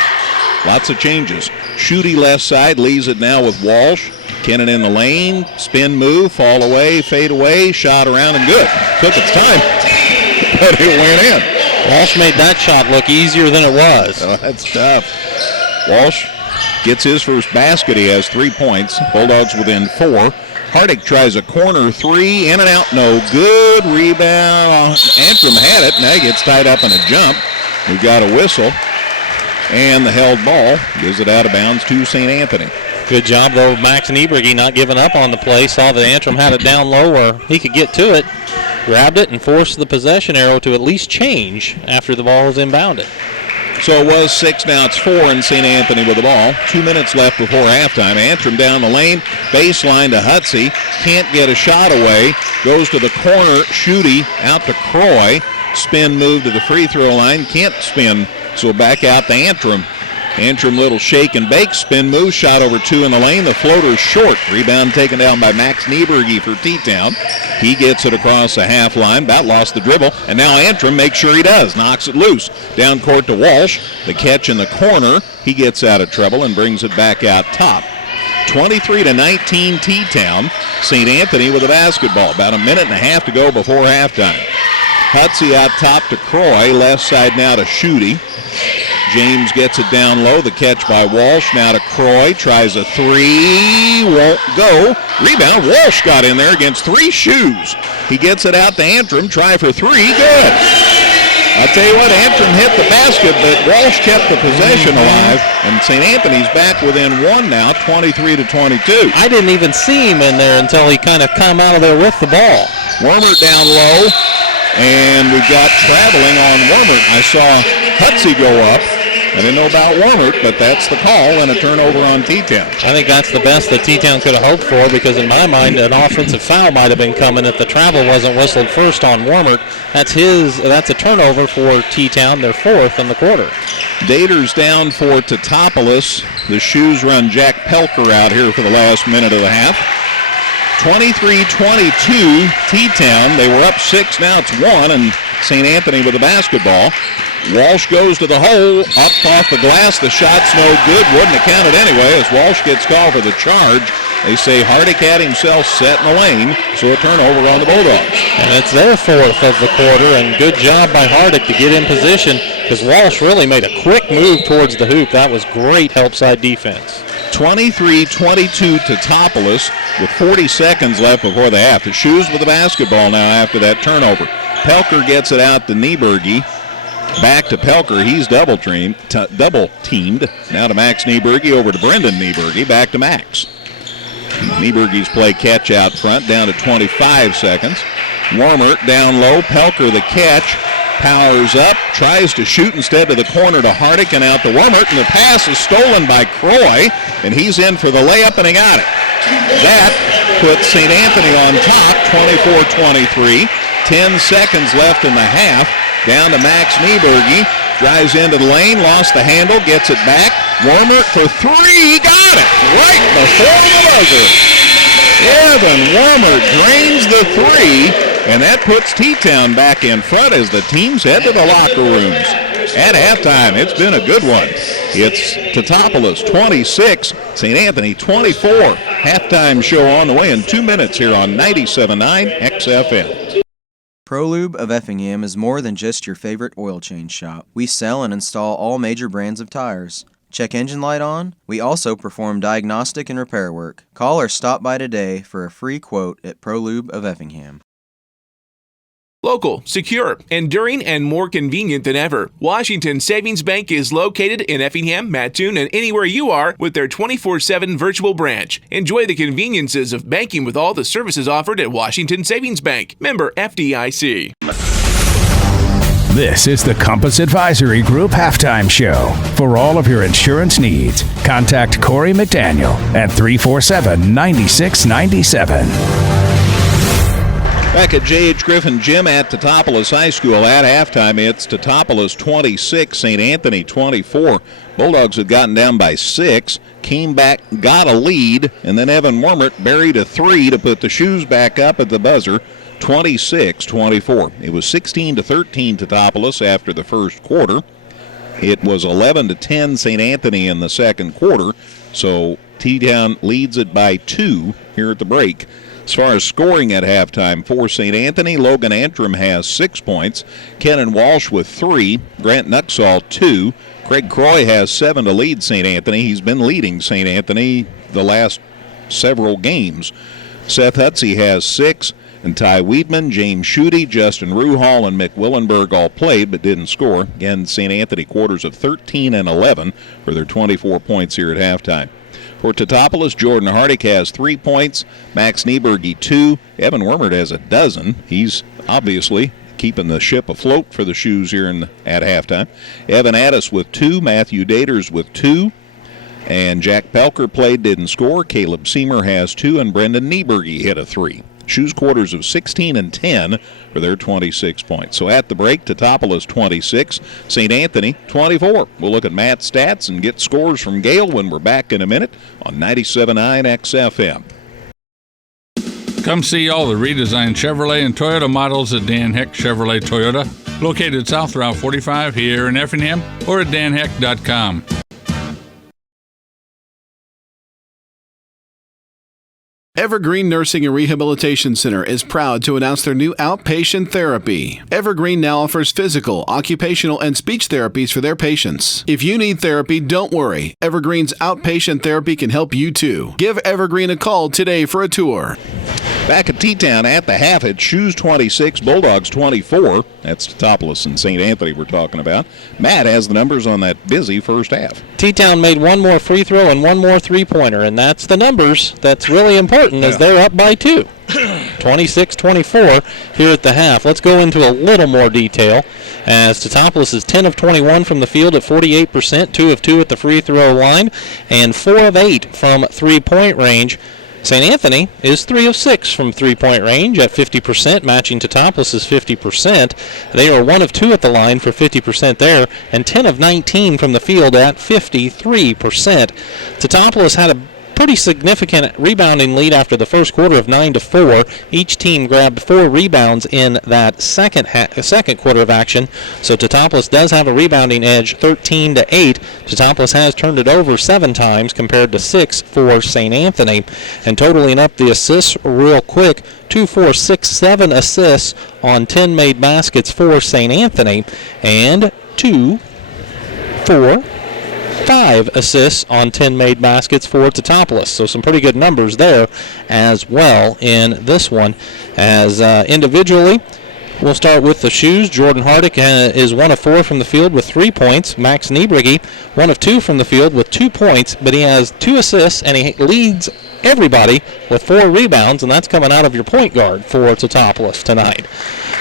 Lots of changes. Schuette left side, leaves it now with Walsh. Kennan in the lane, spin move, fall away, fade away, shot around and good. Took its time, but it went in. Walsh made that shot look easier than it was. Oh, that's tough. Walsh gets his first basket. He has 3 points. Bulldogs within 4. Hardick tries a corner 3, in and out, no good. Rebound. Antrim had it. Now he gets tied up in a jump. We've got a whistle. And the held ball gives it out of bounds to St. Anthony. Good job, though, Max Nieberge not giving up on the play. Saw that Antrim had it down low where he could get to it. Grabbed it and forced the possession arrow to at least change after the ball was inbounded. So it was 6, now it's 4, and St. Anthony with the ball. 2 minutes left before halftime. Antrim down the lane, baseline to Hutsey. Can't get a shot away. Goes to the corner, Schuette out to Croy. Spin move to the free throw line. Can't spin, so back out to Antrim. Antrim little shake and bake, spin move, shot over 2 in the lane. The floater short. Rebound taken down by Max Nieberge for T-Town. He gets it across the half line, about lost the dribble, and now Antrim makes sure he does. Knocks it loose. Down court to Walsh. The catch in the corner. He gets out of trouble and brings it back out top. 23-19 T-Town. St. Anthony with the basketball. About a minute and a half to go before halftime. Hutsey out top to Croy. Left side now to Schutte. James gets it down low. The catch by Walsh. Now to Croy. Tries a three. Won't go. Rebound. Walsh got in there against 3 shoes. He gets it out to Antrim. Try for 3. Good. I'll tell you what, Antrim hit the basket, but Walsh kept the possession alive, and St. Anthony's back within 1 now, 23-22. I didn't even see him in there until he kind of come out of there with the ball. Wormert down low, and we've got traveling on Wormert. I saw Hutsey go up. I didn't know about Wormert, but that's the call, and a turnover on T-Town. I think that's the best that T-Town could have hoped for, because in my mind, an offensive foul might have been coming if the travel wasn't whistled first on Wormert. That's a turnover for T-Town, their 4th in the quarter. Daters down for Teutopolis. The shoes run Jack Pelker out here for the last minute of the half. 23-22 T-Town. They were up 6, now it's 1, and St. Anthony with the basketball. Walsh goes to the hole, up off the glass. The shot's no good. Wouldn't have counted anyway as Walsh gets called for the charge. They say Hardick had himself set in the lane, so a turnover on the Bulldogs. And it's their 4th of the quarter, and good job by Hardick to get in position, because Walsh really made a quick move towards the hoop. That was great help side defense. 23-22 Teutopolis with 40 seconds left before the half. The Shoes with the basketball now after that turnover. Pelker gets it out to Nieberge. Back to Pelker. He's double teamed. Now to Max Nieberge, over to Brendan Nieberge. Back to Max. Nieberge's play catch out front, down to 25 seconds. Wormert down low. Pelker the catch. Powers up, tries to shoot instead to the corner to Hardick and out to Wormert, and the pass is stolen by Croy, and he's in for the layup, and he got it. That puts St. Anthony on top, 24-23. 10 seconds left in the half. Down to Max Nieberge, drives into the lane, lost the handle, gets it back. Wormert for 3, got it right before the buzzer. Evan Wormert drains the 3. And that puts T-Town back in front as the teams head to the locker rooms. At halftime, it's been a good one. It's Teutopolis 26, St. Anthony 24. Halftime show on the way in 2 minutes here on 97.9 XFM. ProLube of Effingham is more than just your favorite oil change shop. We sell and install all major brands of tires. Check engine light on? We also perform diagnostic and repair work. Call or stop by today for a free quote at ProLube of Effingham. Local, secure, enduring, and more convenient than ever. Washington Savings Bank is located in Effingham, Mattoon, and anywhere you are with their 24/7 virtual branch. Enjoy the conveniences of banking with all the services offered at Washington Savings Bank. Member FDIC. This is the Compass Advisory Group Halftime Show. For all of your insurance needs, contact Corey McDaniel at 347-9697. Back at J.H. Griffin Gym at Teutopolis High School at halftime, it's Teutopolis 26, St. Anthony 24. Bulldogs had gotten down by 6, came back, got a lead, and then Evan Wormert buried a 3 to put the Shoes back up at the buzzer, 26-24. It was 16-13 Teutopolis after the first quarter. It was 11-10 St. Anthony in the second quarter, so T-Town leads it by 2 here at the break. As far as scoring at halftime for St. Anthony, Logan Antrim has 6 points. Kenan Walsh with 3. Grant Nuxall 2. Craig Croy has 7 to lead St. Anthony. He's been leading St. Anthony the last several games. Seth Hutsey has 6. And Ty Weedman, James Schutte, Justin Ruhal, and Mick Willenberg all played but didn't score. Again, St. Anthony quarters of 13 and 11 for their 24 points here at halftime. For Teutopolis, Jordan Hardick has 3 points, Max Nieberge 2, Evan Wormert has a dozen. He's obviously keeping the ship afloat for the Shoes here at halftime. Evan Addis with 2, Matthew Daters with 2, and Jack Pelker played, didn't score. Caleb Seamer has 2, and Brendan Nieberge hit a 3. Shoes quarters of 16 and 10 for their 26 points. So at the break, Teutopolis 26, St. Anthony 24. We'll look at Matt's stats and get scores from Gale when we're back in a minute on 97.9 XFM. Come see all the redesigned Chevrolet and Toyota models at Dan Heck Chevrolet Toyota, located South Route 45 here in Effingham, or at danheck.com. Evergreen Nursing and Rehabilitation Center is proud to announce their new outpatient therapy. Evergreen now offers physical, occupational, and speech therapies for their patients. If you need therapy, don't worry. Evergreen's outpatient therapy can help you too. Give Evergreen a call today for a tour. Back at T-Town at the half, it's Shoes 26, Bulldogs 24. That's Teutopolis and St. Anthony we're talking about. Matt has the numbers on that busy first half. T-Town made one more free throw and one more three-pointer, and that's the numbers. That's really important as they're up by 2. 26-24 here at the half. Let's go into a little more detail as Teutopolis is 10 of 21 from the field at 48%, 2 of 2 at the free throw line, and 4 of 8 from three-point range. St. Anthony is 3 of 6 from three-point range at 50%, matching Teutopolis' 50%. They are 1 of 2 at the line for 50% there, and 10 of 19 from the field at 53%. Teutopolis had a pretty significant rebounding lead after the first quarter of 9-4. Each team grabbed 4 rebounds in that second quarter of action, so Teutopolis does have a rebounding edge, 13-8. Teutopolis has turned it over 7 times compared to 6 for St. Anthony. And totaling up the assists real quick, 2, 4, 6, 7 assists on 10 made baskets for St. Anthony, and 2, 4, 5 assists on 10 made baskets for Teutopolis. So some pretty good numbers there as well in this one. As individually, we'll start with the Shoes. Jordan Hardick is 1 of 4 from the field with 3 points. Max Niebrigi, 1 of 2 from the field with 2 points, but he has 2 assists, and he leads everybody with 4 rebounds, and that's coming out of your point guard for Teutopolis tonight.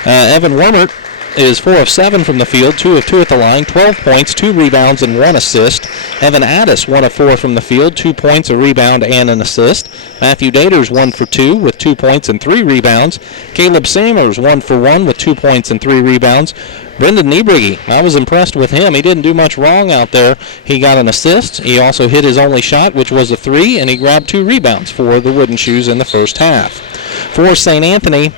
Evan Wormert is 4 of 7 from the field, 2 of 2 at the line, 12 points, 2 rebounds, and 1 assist. Evan Addis, 1 of 4 from the field, 2 points, a rebound, and an assist. Matthew Daters, 1 for 2 with 2 points and 3 rebounds. Caleb Samers, 1 for 1 with 2 points and 3 rebounds. Brendan Niebrigi, I was impressed with him. He didn't do much wrong out there. He got an assist. He also hit his only shot, which was a 3, and he grabbed 2 rebounds for the Wooden Shoes in the first half. For St. Anthony,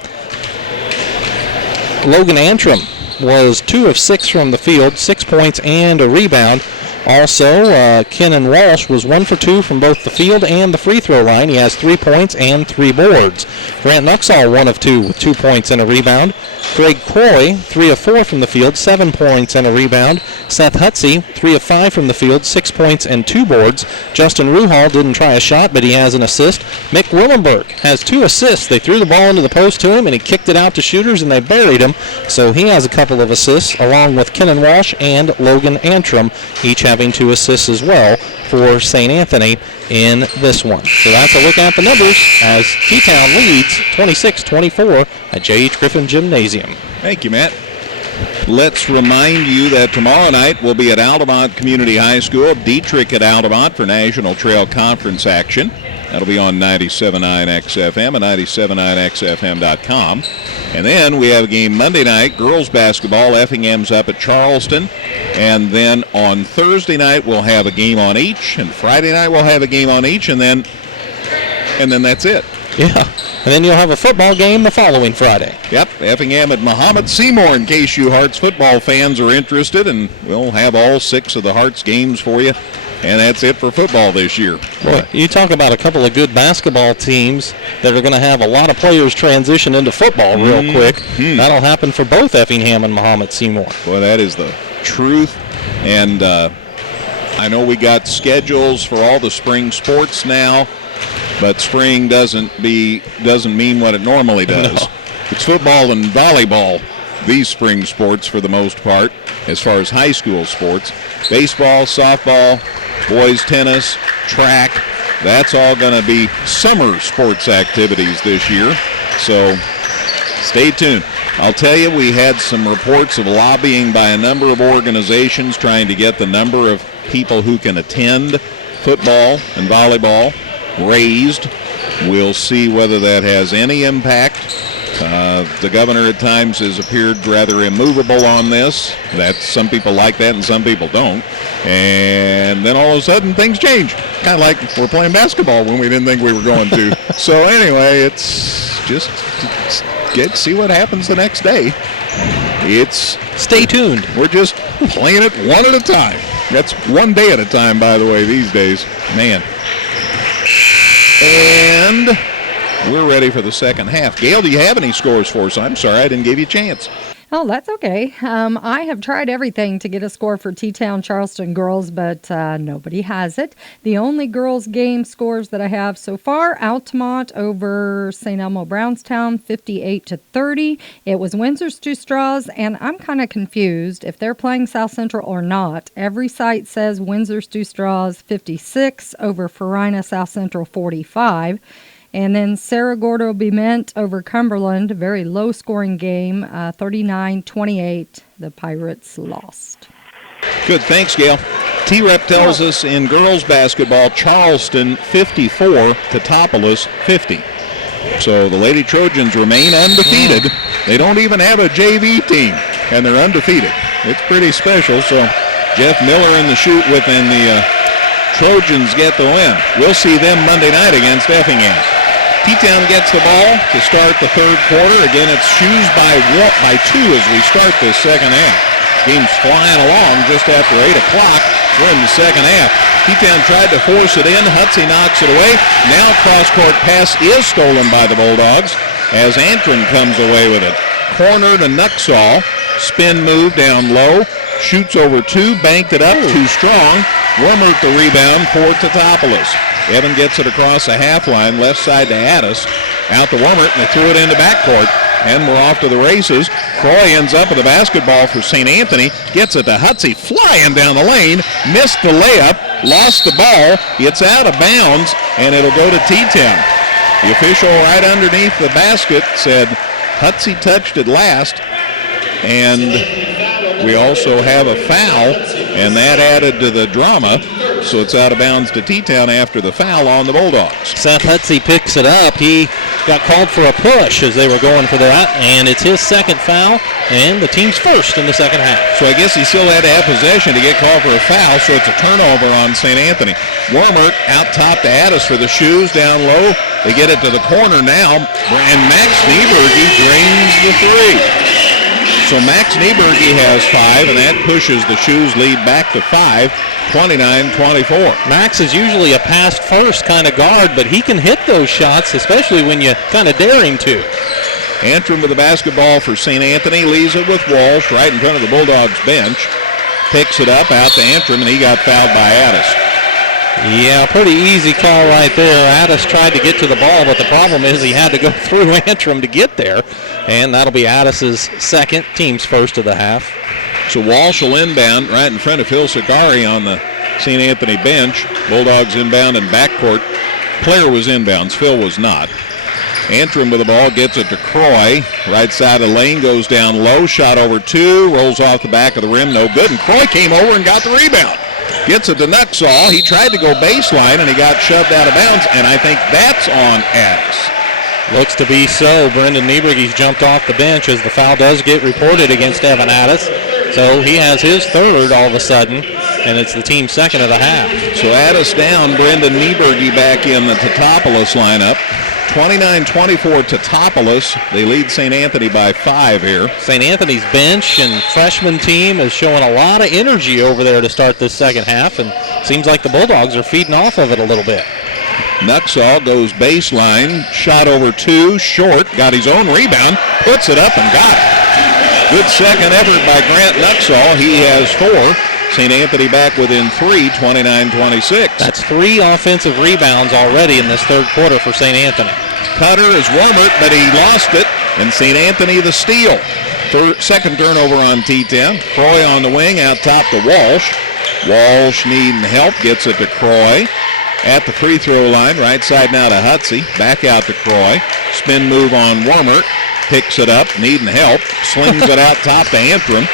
Logan Antrim was 2 of 6 from the field, 6 points and a rebound. Also, Kenan Walsh was 1 for 2 from both the field and the free throw line. He has 3 points and 3 boards. Grant Nuxall, 1 of 2 with 2 points and a rebound. Greg Croy, 3 of 4 from the field, 7 points and a rebound. Seth Hutsey, 3 of 5 from the field, 6 points and 2 boards. Justin Ruhal didn't try a shot, but he has an assist. Mick Willenberg has 2 assists. They threw the ball into the post to him, and he kicked it out to shooters, and they buried him. So he has a couple of assists, along with Kenan Walsh and Logan Antrim, each having 2 assists as well for St. Anthony in this one. So that's a look at the numbers as T-Town leads 26-24 at J.H. Griffin Gymnasium. Thank you, Matt. Let's remind you that tomorrow night we'll be at Altamont Community High School, Dietrich at Altamont for National Trail Conference action. That'll be on 97.9 XFM and 97.9XFM.com. And then we have a game Monday night, girls basketball. Effingham's up at Charleston. And then on Thursday night we'll have a game on each, and Friday night we'll have a game on each, and then that's it. Yeah, and then you'll have a football game the following Friday. Yep, Effingham at Muhammad Seymour in case you Hearts football fans are interested, and we'll have all 6 of the Hearts games for you. And that's it for football this year. Well, you talk about a couple of good basketball teams that are going to have a lot of players transition into football real quick. That'll happen for both Effingham and Muhammad Seymour. Boy, that is the truth. And I know we got schedules for all the spring sports now, but spring doesn't mean what it normally does. No. It's football and volleyball, these spring sports for the most part, as far as high school sports. Baseball, softball, boys tennis, track, that's all going to be summer sports activities this year. So stay tuned. I'll tell you, we had some reports of lobbying by a number of organizations trying to get the number of people who can attend football and volleyball raised. We'll see whether that has any impact. The governor at times has appeared rather immovable on this. Some people like that and some people don't. And then all of a sudden things change. Kind of like we're playing basketball when we didn't think we were going to. So anyway, it's just see what happens the next day. Stay tuned. We're just playing it one at a time. That's one day at a time, by the way, these days. Man. And we're ready for the second half. Gail, do you have any scores for us? I'm sorry, I didn't give you a chance. Oh, that's okay. I have tried everything to get a score for T-Town Charleston girls, but nobody has it. The only girls game scores that I have so far, Altamont over St. Elmo Brownstown, 58-30. It was Windsor Stew Straws, and I'm kind of confused if they're playing South Central or not. Every site says Windsor Stew Straws 56 over Farina South Central 45. And then Sarah Gordo Bement over Cumberland, a very low-scoring game, 39-28. The Pirates lost. Good, thanks, Gail. T-Rep tells us in girls basketball, Charleston 54, Teutopolis 50. So the Lady Trojans remain undefeated. They don't even have a JV team, and they're undefeated. It's pretty special. So Jeff Miller in the shoot within the Trojans get the win. We'll see them Monday night against Effingham. T-Town gets the ball to start the third quarter. Again, it's shoes by 2 as we start this second half. Game's flying along just after 8 o'clock. We're in the second half. T-Town tried to force it in. Hutsey knocks it away. Now cross-court pass is stolen by the Bulldogs as Antrim comes away with it. Corner to Nuxall. Spin move down low. Shoots over 2. Banked it up. Too strong. Wormert the rebound for Teutopolis. Evan gets it across the half line, left side to Addis. Out to Wormert, and they threw it into backcourt. And we're off to the races. Croy ends up with the basketball for St. Anthony. Gets it to Hutsey, flying down the lane. Missed the layup, lost the ball. It's out of bounds, and it'll go to T-Town. The official right underneath the basket said Hutsey touched it last. And we also have a foul, and that added to the drama. So it's out of bounds to T-Town after the foul on the Bulldogs. Seth Hutsey picks it up. He got called for a push as they were going for that, and it's his second foul, and the team's first in the second half. So I guess he still had to have possession to get called for a foul, so it's a turnover on St. Anthony. Wormert out top to Addis for the shoes, down low. They get it to the corner now, and Max Nieberge drains the 3. So Max Nieberge has 5, and that pushes the shoes lead back to 5, 29-24. Max is usually a pass-first kind of guard, but he can hit those shots, especially when you kind of dare him to. Antrim with the basketball for St. Anthony, leaves it with Walsh right in front of the Bulldogs bench. Picks it up out to Antrim, and he got fouled by Addis. Yeah, pretty easy call right there. Addis tried to get to the ball, but the problem is he had to go through Antrim to get there. And that'll be Addis's second, team's first of the half. So Walsh will inbound right in front of Phil Sakari on the St. Anthony bench. Bulldogs inbound in backcourt. Player was inbounds, Phil was not. Antrim with the ball, gets it to Croy. Right side of the lane, goes down low, shot over 2, rolls off the back of the rim, no good. And Croy came over and got the rebound. Gets it to Nuxall. He tried to go baseline, and he got shoved out of bounds, and I think that's on Addis. Looks to be so. Brendan Nieberge's jumped off the bench as the foul does get reported against Evan Addis. So he has his third all of a sudden, and it's the team's second of the half. So Addis down, Brendan Nieberge back in the Teutopolis lineup. 29-24 Teutopolis. They lead St. Anthony by 5 here. St. Anthony's bench and freshman team is showing a lot of energy over there to start this second half, and seems like the Bulldogs are feeding off of it a little bit. Nuxall goes baseline, shot over 2, short, got his own rebound, puts it up and got it. Good second effort by Grant Nuxall. He has 4. St. Anthony back within 3, 29-26. That's 3 offensive rebounds already in this third quarter for St. Anthony. Cutter is Wormert, but he lost it, and St. Anthony the steal. Second turnover on T-10. Croy on the wing, out top to Walsh. Walsh needing help, gets it to Croy. At the free throw line, right side now to Hutsey. Back out to Croy. Spin move on Wormert. Picks it up, needing help. Slings it out top to Antrim.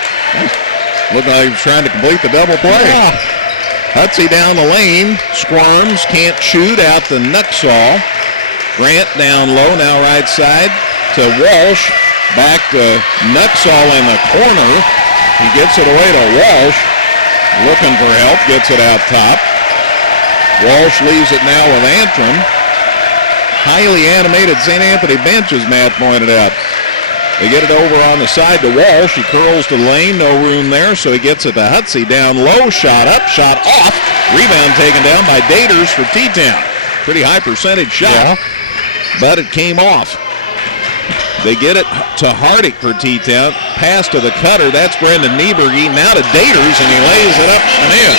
Looked like he was trying to complete the double play. Yeah. Hutsey down the lane, squirms, can't shoot, out to Nuxall. Grant down low, now right side to Walsh. Back to Nuxall in the corner. He gets it away to Walsh. Looking for help, gets it out top. Walsh leaves it now with Antrim. Highly animated St. Anthony bench, as Matt pointed out. They get it over on the side to Walsh. He curls to the lane, no room there, so he gets it to Hutsey. Down low, shot up, shot off. Rebound taken down by Daters for T-Town. Pretty high percentage shot, but it came off. They get it to Hardick for T-Town. Pass to the cutter. That's Brendan Nieberge. Now to Daters, and he lays it up and in.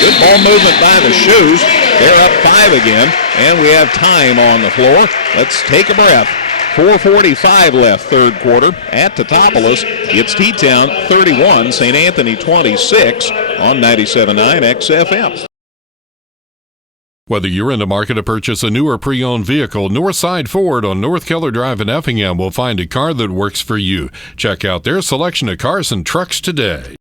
Good ball movement by the Shoes. They're up 5 again, and we have time on the floor. Let's take a breath. 4:45 left, third quarter. At Teutopolis, it's T-Town 31, St. Anthony 26 on 97.9 XFM. Whether you're in the market to purchase a new or pre-owned vehicle, Northside Ford on North Keller Drive in Effingham will find a car that works for you. Check out their selection of cars and trucks today.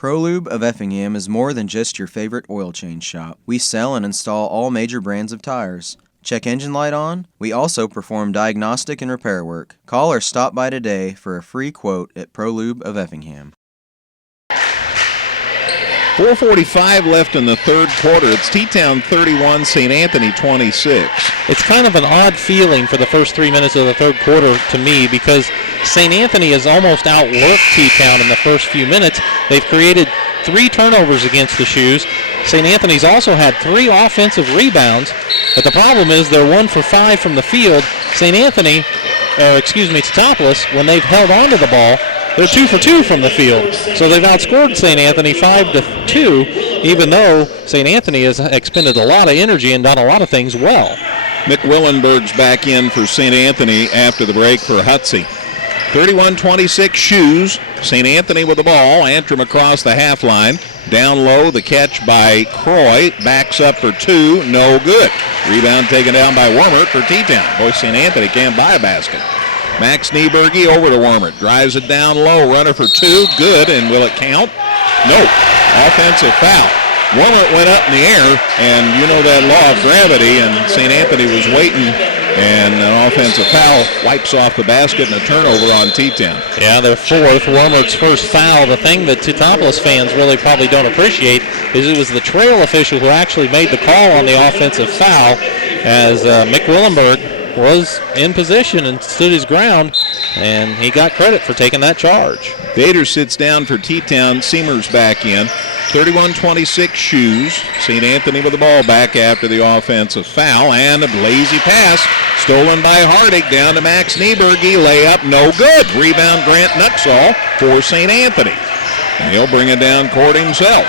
ProLube of Effingham is more than just your favorite oil change shop. We sell and install all major brands of tires. Check engine light on? We also perform diagnostic and repair work. Call or stop by today for a free quote at ProLube of Effingham. 4:45 left in the third quarter. It's T-Town 31, St. Anthony 26. It's kind of an odd feeling for the first 3 minutes of the third quarter to me because St. Anthony has almost outworked T-Town in the first few minutes. They've created 3 turnovers against the Shoes. St. Anthony's also had 3 offensive rebounds, but the problem is they're 1 for 5 from the field. Teutopolis, when they've held on to the ball, they're 2 for 2 from the field. So they've outscored St. Anthony 5-2, even though St. Anthony has expended a lot of energy and done a lot of things well. Mick Willenberg's back in for St. Anthony after the break for Hutsey. 31-26 Shoes. St. Anthony with the ball. Antrim across the half line. Down low, the catch by Croy. Backs up for 2. No good. Rebound taken down by Wormert for T-Town. Boy, St. Anthony can't buy a basket. Max Nieberge over to Wormert. Drives it down low. Runner for 2. Good. And will it count? No. Offensive foul. Wormert went up in the air, and you know that law of gravity, and St. Anthony was waiting, and an offensive foul wipes off the basket and a turnover on T-Town. Yeah, their 4th, Wormert's first foul. The thing that Teutopolis fans really probably don't appreciate is it was the trail official who actually made the call on the offensive foul as Mick Willenberg was in position and stood his ground, and he got credit for taking that charge. Bader sits down for T-Town. Seamer's back in. 31-26 Shoes. St. Anthony with the ball back after the offensive foul, and a lazy pass stolen by Hardick down to Max Nieberge. Layup no good. Rebound Grant Nuxall for St. Anthony. And he'll bring it down court himself.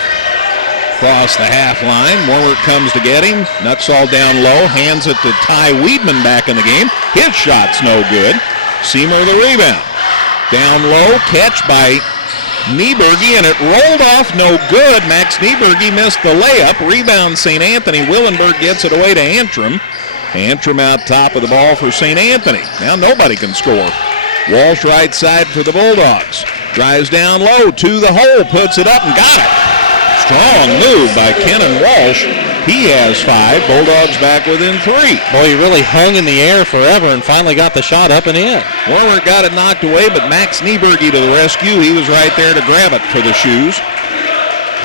Across the half line. Wormert comes to get him. Nuxall down low. Hands it to Ty Weedman back in the game. His shot's no good. Seamer the rebound. Down low. Catch by Nieberge, and it rolled off no good. Max Nieberge missed the layup. Rebound St. Anthony. Willenberg gets it away to Antrim. Antrim out top of the ball for St. Anthony. Now nobody can score. Walsh right side for the Bulldogs. Drives down low to the hole. Puts it up and got it. Strong move by Kenan Walsh. He has 5. Bulldogs back within 3. Boy, he really hung in the air forever and finally got the shot up and in. Wormert got it knocked away, but Max Nieberge to the rescue. He was right there to grab it for the Shoes.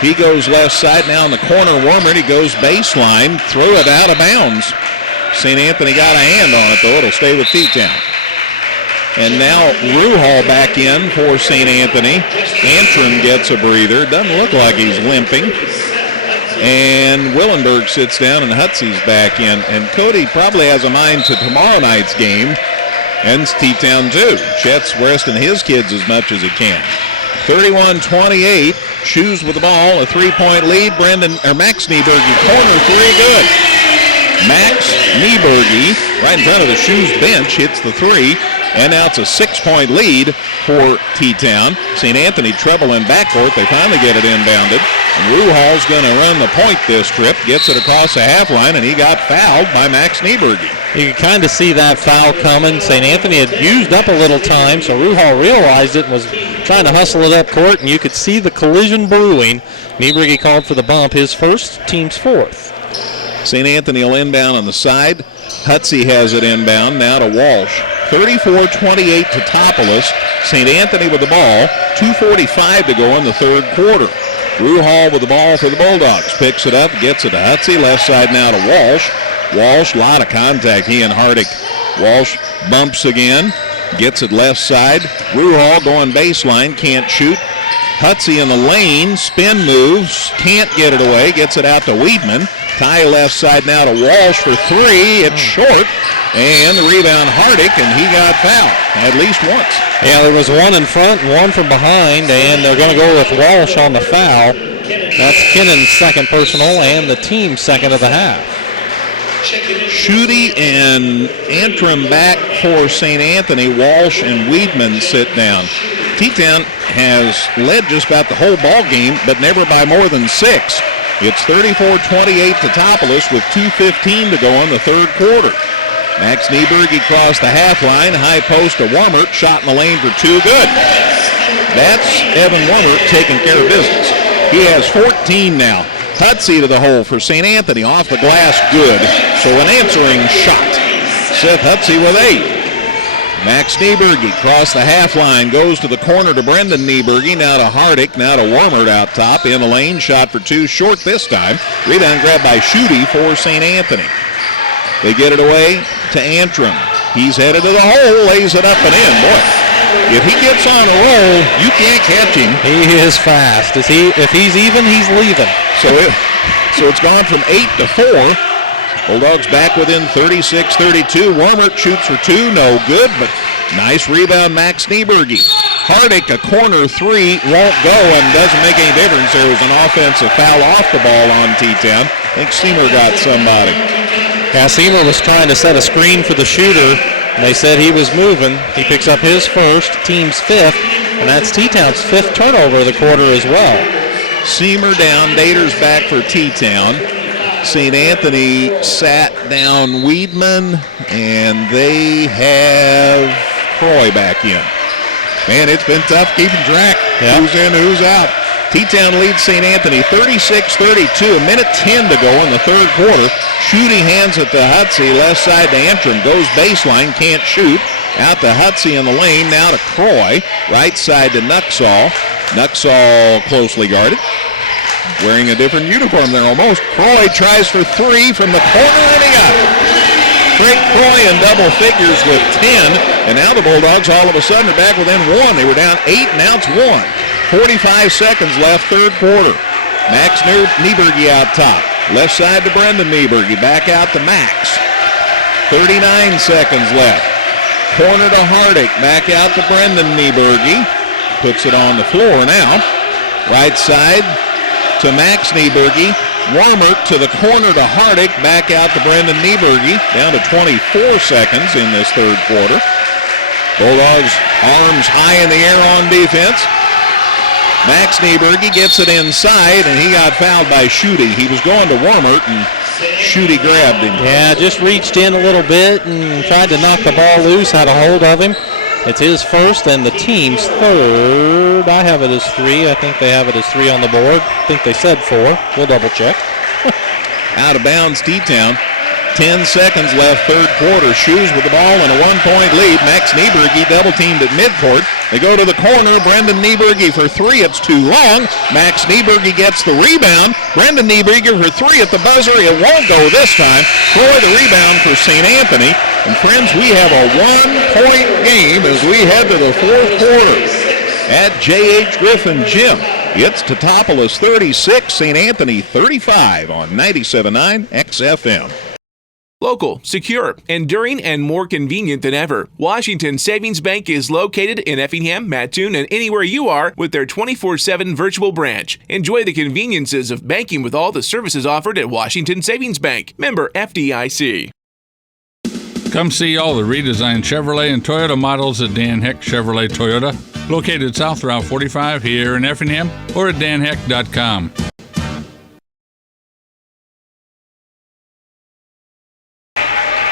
He goes left side now in the corner. Wormert, he goes baseline. Threw it out of bounds. St. Anthony got a hand on it, though. It'll stay with T-Town. And now Ruhal back in for St. Anthony. Antrim gets a breather. Doesn't look like he's limping. And Willenberg sits down, and Hutsey's back in. And Cody probably has a mind to tomorrow night's game. And T-Town too. Chet's resting his kids as much as he can. 31-28. Shoes with the ball. A 3-point lead. Max Nieberge. Corner 3. Good. Max Nieberge, right in front of the Shoes bench, hits the 3. And now it's a 6-point lead for T-Town. St. Anthony treble in backcourt. They finally get it inbounded. And Ruhal's going to run the point this trip. Gets it across the half line, and he got fouled by Max Nieberge. You can kind of see that foul coming. St. Anthony had used up a little time, so Ruhal realized it and was trying to hustle it up court, and you could see the collision brewing. Nieberge called for the bump, his first, team's fourth. St. Anthony will inbound on the side. Hutsey has it inbound now to Walsh. 34-28 Teutopolis. St. Anthony with the ball. 2:45 to go in the third quarter. Ruhal with the ball for the Bulldogs. Picks it up, gets it to Hutsey. Left side now to Walsh. Walsh, a lot of contact, he and Hardick. Walsh bumps again, gets it left side. Ruhal going baseline, can't shoot. Hutsey in the lane, spin moves, can't get it away, gets it out to Weidman. Tie left side now to Walsh for three, it's short. And the rebound Hardick, and he got fouled at least once. Yeah, there was one in front and one from behind, and they're going to go with Walsh on the foul. That's Kinnon's second personal and the team's second of the half. Schutte and Antrim back for St. Anthony. Walsh and Weidman sit down. T-Town has led just about the whole ball game, but never by more than 6. It's 34-28 Teutopolis with 2:15 to go in the third quarter. Max Nieberge crossed the half line, high post to Wormert, shot in the lane for 2, good. That's Evan Wormert taking care of business. He has 14 now. Hutsey to the hole for St. Anthony, off the glass, good. So an answering shot. Seth Hutsey with 8. Max Nieberge crossed the half line, goes to the corner to Brendan Nieberge, now to Hardick, now to Wormert out top, in the lane, shot for 2, short this time. Rebound grabbed by Schutte for St. Anthony. They get it away to Antrim. He's headed to the hole, lays it up and in. Boy, if he gets on a roll, you can't catch him. He is fast. If he's even, he's leaving. So it's gone from 8 to 4. Bulldogs back within 36-32. Wormert shoots for 2, no good, but nice rebound, Max Nieberge. Hardick, a corner 3, won't go and doesn't make any difference. There was an offensive foul off the ball on T-Town. I think Seymour got somebody. Yeah, Seymour was trying to set a screen for the shooter. They said he was moving. He picks up his first, team's 5th, and that's T-Town's 5th turnover of the quarter as well. Seymour down, Daters back for T-Town. St. Anthony sat down Weidman, and they have Croy back in. Man, it's been tough keeping track. Yep. Who's in, who's out. T-Town leads St. Anthony 36-32. A minute 10 to go in the third quarter. Schutte hands it to Hutsey. Left side to Antrim. Goes baseline. Can't shoot. Out to Hutsey in the lane. Now to Croy. Right side to Nuxall. Nuxall closely guarded. Wearing a different uniform there almost. Croy tries for 3 from the corner, and he got it. Frank Croy in double figures with 10. And now the Bulldogs all of a sudden are back within 1. They were down 8, now it's 1. 45 seconds left, third quarter. Max Nieberge out top. Left side to Brendan Nieberge. Back out to Max. 39 seconds left. Corner to Hardick. Back out to Brendan Nieberge. Puts it on the floor now. Right side to Max Nieberge. Wormert to the corner to Hardick. Back out to Brendan Nieberge. Down to 24 seconds in this third quarter. Bulldogs arms high in the air on defense. Max Nieberge gets it inside, and he got fouled by Schutte. He was going to Wormert, and Schutte grabbed him. Yeah, just reached in a little bit and tried to knock the ball loose, had a hold of him. It's his first and the team's 3rd. I have it as 3. I think they have it as 3 on the board. I think they said 4. We'll double check. Out of bounds, T-Town. 10 seconds left, third quarter. Shoes with the ball and a 1-point lead. Max Nieberge double-teamed at midcourt. They go to the corner. Brendan Nieberge for 3. It's too long. Max Nieberge gets the rebound. Brendan Nieberge for 3 at the buzzer. It won't go this time. Croy the rebound for St. Anthony. And friends, we have a 1-point game as we head to the fourth quarter at J.H. Griffin Gym. It's Teutopolis 36, St. Anthony 35 on 97.9 XFM. Local, secure, enduring, and more convenient than ever. Washington Savings Bank is located in Effingham, Mattoon, and anywhere you are with their 24/7 virtual branch. Enjoy the conveniences of banking with all the services offered at Washington Savings Bank. Member FDIC. Come see all the redesigned Chevrolet and Toyota models at Dan Heck Chevrolet Toyota, located South Route 45 here in Effingham, or at danheck.com.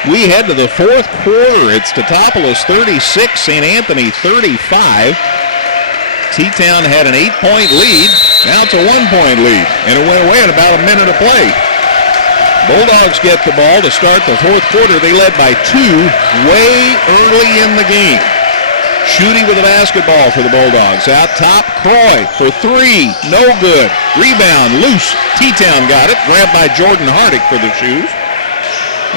We head to the fourth quarter. It's Teutopolis 36, St. Anthony 35. T-Town had an 8-point lead. Now it's a 1-point lead, and it went away in about a minute of play. Bulldogs get the ball to start the fourth quarter. They led by 2 way early in the game. Schutte with the basketball for the Bulldogs. Out top, Croy for 3. No good. Rebound, loose. T-Town got it. Grabbed by Jordan Hardick for the Shoes.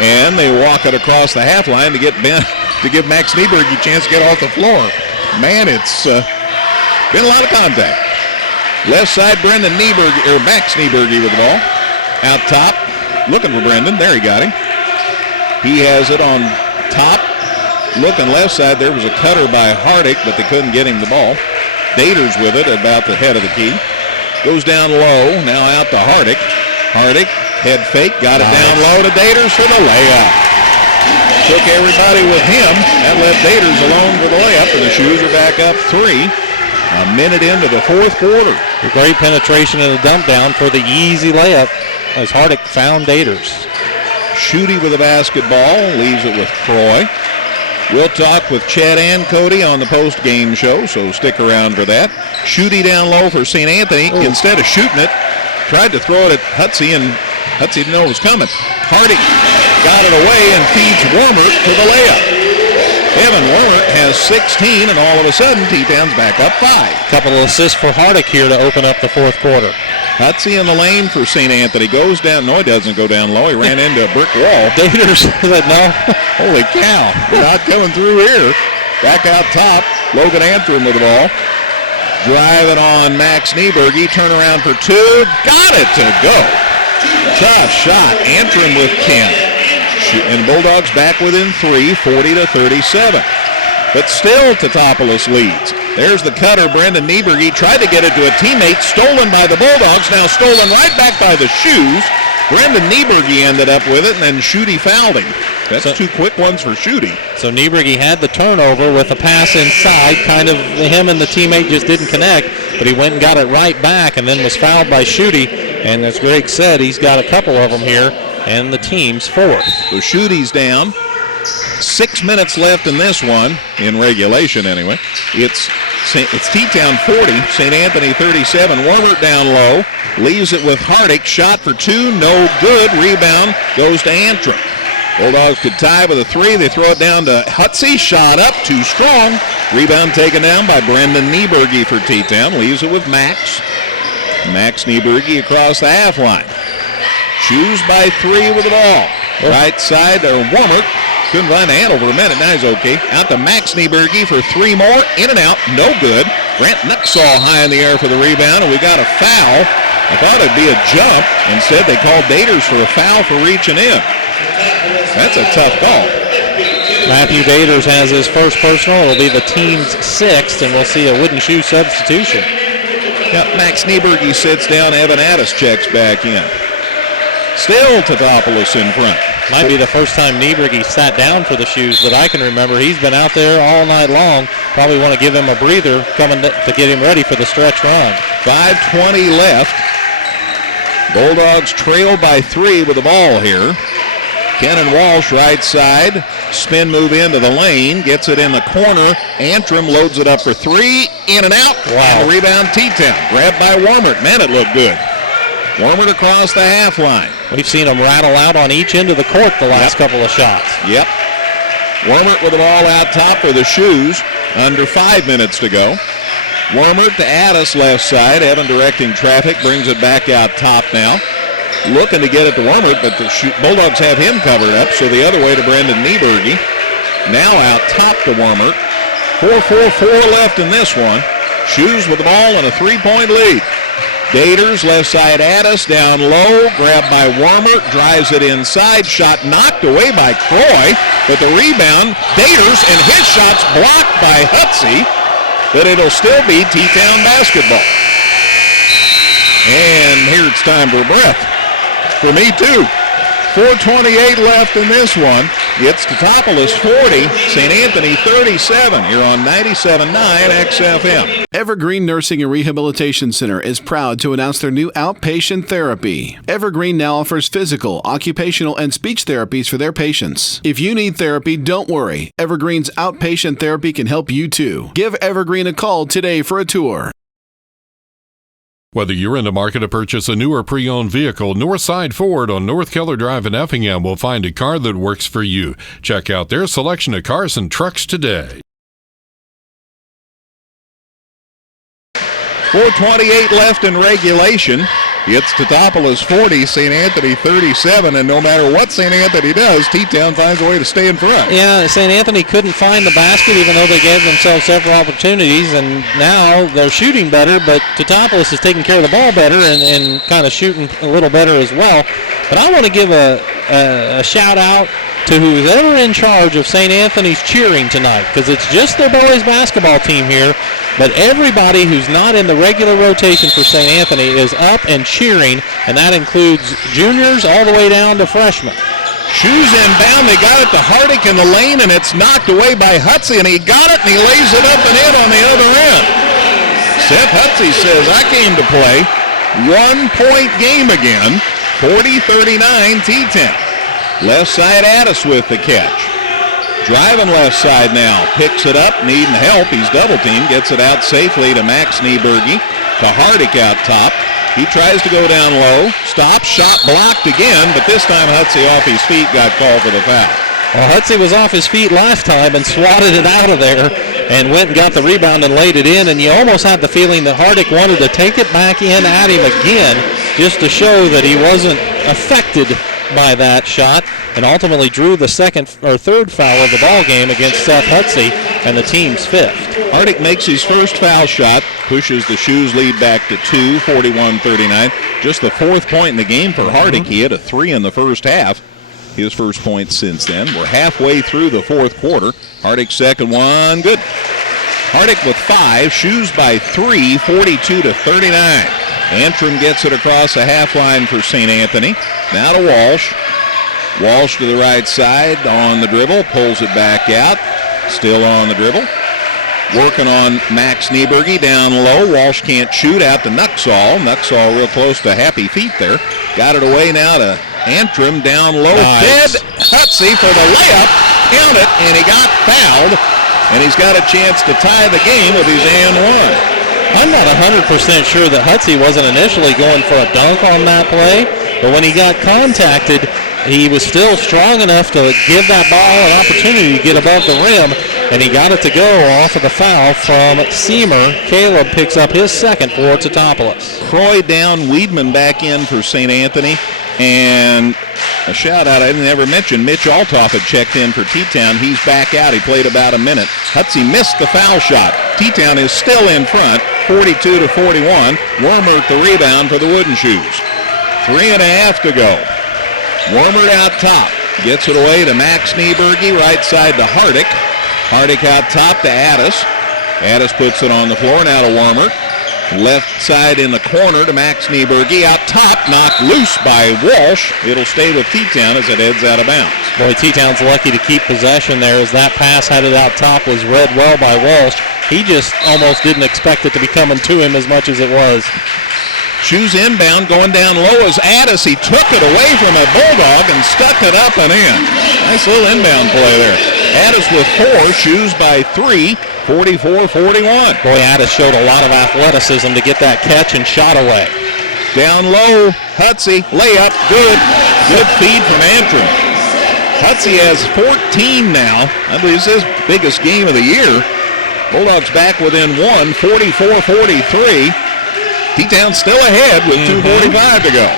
And they walk it across the half line to give Max Nieberg a chance to get off the floor. Man, it's been a lot of contact. Left side, Max Nieberg with the ball. Out top, looking for Brendan. There he got him. He has it on top. Looking left side, there was a cutter by Hardick, but they couldn't get him the ball. Daters with it about the head of the key. Goes down low, now out to Hardick. Hardick, head fake, got it down low to Daters for the layup. Took everybody with him. That left Daters alone for the layup, and the Shoes are back up 3. A minute into the fourth quarter. A great penetration and a dump down for the easy layup as Hardick found Daters. Schutte with the basketball, leaves it with Croy. We'll talk with Chad and Cody on the post-game show, so stick around for that. Schutte down low for St. Anthony. Instead of shooting it, tried to throw it at Hutsey, and Hutsey didn't know it was coming. Hardick got it away and feeds Wormert for the layup. Evan Wormert has 16, and all of a sudden, T-Town's back up 5. Couple of assists for Hardick here to open up the fourth quarter. Hutsey in the lane for St. Anthony. Goes down. No, he doesn't go down low. He ran into a brick wall. Daters said no. Holy cow. We're not coming through here. Back out top. Logan Antrim with the ball. Driving on Max Nieberg. Turn around for 2. Got it to go. Tough shot. Antrim with 10. And Bulldogs back within 3, 40-37. But still Teutopolis leads. There's the cutter, Brendan Nieberg. He tried to get it to a teammate, stolen by the Bulldogs, now stolen right back by the Shoes. Brendan Nieberg ended up with it, and then Schutte fouled him. That's 2 quick ones for Schutte. So Nieberg had the turnover with a pass inside. Kind of him and the teammate just didn't connect, but he went and got it right back and then was fouled by Schutte. And as Greg said, he's got a couple of them here, and the team's 4th. So Schutte's down. 6 minutes left in this one, in regulation anyway. It's T-Town 40, St. Anthony 37. Wormert down low, leaves it with Hardick. Shot for 2, no good. Rebound goes to Antrim. Bulldogs could tie with a 3. They throw it down to Hutsey. Shot up, too strong. Rebound taken down by Brendan Nieberg for T-Town. Leaves it with Max. Max Nieberg across the half line. Shoes by 3 with the ball. Right side to Wormert. Couldn't find the handle for a minute. Now he's okay. Out to Max Nieberg for 3 more. In and out. No good. Grant Nuxall high in the air for the rebound, and we got a foul. I thought it'd be a jump. Instead, they called Daters for a foul for reaching in. That's a tough call. Matthew Daters has his first personal. It'll be the team's 6th, and we'll see a wooden shoe substitution. Yep, Max Nieberg sits down. Evan Addis checks back in. Still Teutopolis in front. Might be the first time Nieberg sat down for the Shoes that I can remember. He's been out there all night long. Probably want to give him a breather coming to get him ready for the stretch run. 5:20 left. Bulldogs trail by 3 with the ball here. Kenan Walsh right side. Spin move into the lane. Gets it in the corner. Antrim loads it up for 3. In and out. Wow. And the rebound T-Town. Grabbed by Wormert. Man, it looked good. Wormert across the half line. We've seen them rattle out on each end of the court the last couple of shots. Yep. Wormert with the ball out top for the Shoes. Under 5 minutes to go. Wormert to Addis left side. Evan directing traffic. Brings it back out top now. Looking to get it to Wormert, but the Bulldogs have him covered up, so the other way to Brendan Nieberg. Now out top to Wormert. 4:44 left in this one. Shoes with the ball and a 3-point lead. Daters, left side Addis, down low, grabbed by Wormert, drives it inside, shot knocked away by Croy, but the rebound, Daters, and his shot's blocked by Hutsey, but it'll still be T-Town basketball. And here it's time for a breath. For me too. 4:28 left in this one. It's Teutopolis 40, St. Anthony 37 here on 97.9 XFM. Evergreen Nursing and Rehabilitation Center is proud to announce their new outpatient therapy. Evergreen now offers physical, occupational, and speech therapies for their patients. If you need therapy, don't worry. Evergreen's outpatient therapy can help you too. Give Evergreen a call today for a tour. Whether you're in the market to purchase a new or pre-owned vehicle, Northside Ford on North Keller Drive in Effingham will find a car that works for you. Check out their selection of cars and trucks today. 4:28 left in regulation. It's Teutopolis 40, St. Anthony 37, and no matter what St. Anthony does, T-Town finds a way to stay in front. Yeah, St. Anthony couldn't find the basket even though they gave themselves several opportunities, and now they're shooting better, but Teutopolis is taking care of the ball better and kind of shooting a little better as well. But I want to give a shout-out to who's ever in charge of St. Anthony's cheering tonight, because it's just their boys basketball team here, but everybody who's not in the regular rotation for St. Anthony is up and cheering, and that includes juniors all the way down to freshmen. Shoes inbound, they got it to Hardick in the lane, and it's knocked away by Hutsey, and he got it, and he lays it up and in on the other end. Seth Hutsey says, I came to play. 1-point game again, 40-39 T-10. Left side Addis with the catch. Driving left side now. Picks it up, needing help. He's double teamed. Gets it out safely to Max Nieberge. To Hardick out top. He tries to go down low. Stops. Shot blocked again, but this time Hutsey off his feet got called for the foul. Well, Hutsey was off his feet last time and swatted it out of there and went and got the rebound and laid it in, and you almost had the feeling that Hardick wanted to take it back in at him again just to show that he wasn't affected by that shot, and ultimately drew the third foul of the ball game against Seth Hutsey and the team's fifth. Hardick makes his first foul shot, pushes the Shoes lead back to 2, 41-39. Just the fourth point in the game for Hardick. He hit a 3 in the first half. His first point since then. We're halfway through the fourth quarter. Hardick's second one, good. Hardick with 5, Shoes by 3, 42-39. Antrim gets it across the half line for St. Anthony. Now to Walsh. Walsh to the right side on the dribble, pulls it back out. Still on the dribble. Working on Max Nieberge down low. Walsh can't shoot, out to Nuxall. Nuxall real close to happy feet there. Got it away now to Antrim down low. Nice. Fed Hutsey for the layup. Count it, and he got fouled. And he's got a chance to tie the game with his and one. I'm not 100% sure that Hutsey wasn't initially going for a dunk on that play, but when he got contacted, he was still strong enough to give that ball an opportunity to get above the rim, and he got it to go off of the foul from Seamer. Caleb picks up his second for Teutopolis. Croy down, Weedman back in for St. Anthony, and a shout-out I didn't ever mention, Mitch Altoff had checked in for T-Town. He's back out. He played about a minute. Hutsey missed the foul shot. T-Town is still in front, 42-41. Wormert the rebound for the Wooden Shoes. 3.5 to go. Wormert out top. Gets it away to Max Nieberge, right side to Hardick. Hardick out top to Addis. Addis puts it on the floor, now to Wormert. Left side in the corner to Max Nieberge. Out top, knocked loose by Walsh. It'll stay with T-Town as it heads out of bounds. Boy, T-Town's lucky to keep possession there as that pass headed out top was read well by Walsh. He just almost didn't expect it to be coming to him as much as it was. Shoes inbound, going down low as Addis. He took it away from a Bulldog and stuck it up and in. Nice little inbound play there. Addis with 4, Shoes by 3, 44-41. Boy, Addis showed a lot of athleticism to get that catch and shot away. Down low, Hutsey, layup, good. Good feed from Antrim. Hutsey has 14 now. I believe it's his biggest game of the year. Bulldogs back within 1, 44-43. T-Town still ahead with 2:45 to go.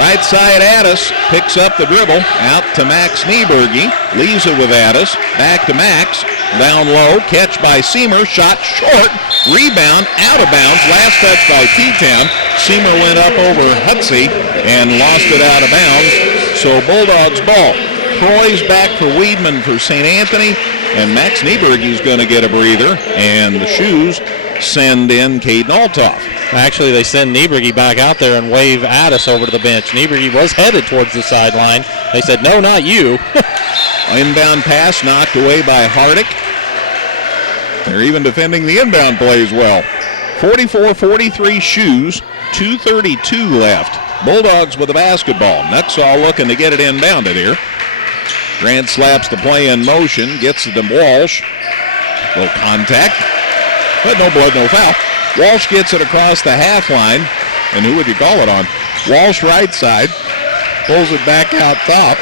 Right side Addis picks up the dribble, out to Max Nieberge, leaves it with Addis, back to Max, down low, catch by Seamer, shot short, rebound, out of bounds, last touch by T-Town. Seamer went up over Hutsey and lost it out of bounds, so Bulldogs ball. Croy's back for Weedman for St. Anthony, and Max Nieberge is going to get a breather, and the Shoes send in Caden Altoff. Actually, they send Nieberge back out there and wave Addis over to the bench. Nieberge was headed towards the sideline. They said, no, not you. Inbound pass knocked away by Hardick. They're even defending the inbound plays well. 44-43 Shoes, 2:32 left. Bulldogs with the basketball. Nuxall looking to get it inbounded here. Grant slaps the play in motion, gets it to Walsh. Little contact, but no blood, no foul. Walsh gets it across the half line, and who would you call it on? Walsh right side, pulls it back out top,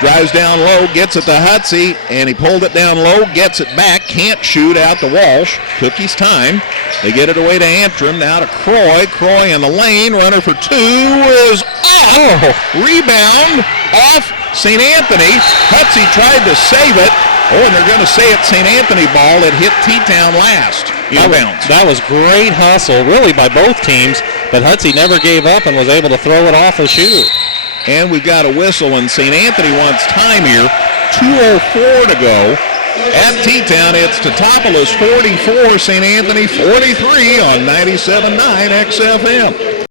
drives down low, gets it to Hutsey, and he pulled it down low, gets it back, can't shoot out to Walsh. Took his time. They get it away to Antrim, now to Croy. Croy in the lane, runner for two is off. Rebound off St. Anthony. Hutsey tried to save it. Oh, and they're going to say it's St. Anthony ball. It hit T-Town last. Inbounds. That was great hustle, really, by both teams, but Hutsey never gave up and was able to throw it off a shoe. And we've got a whistle, and St. Anthony wants time here. 2:04 to go. At T-Town, it's Teutopolis 44, St. Anthony 43 on 97.9 XFM.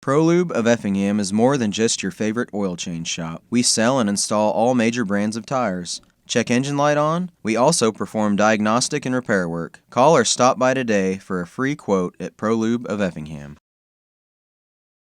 ProLube of Effingham is more than just your favorite oil change shop. We sell and install all major brands of tires. Check engine light on? We also perform diagnostic and repair work. Call or stop by today for a free quote at ProLube of Effingham.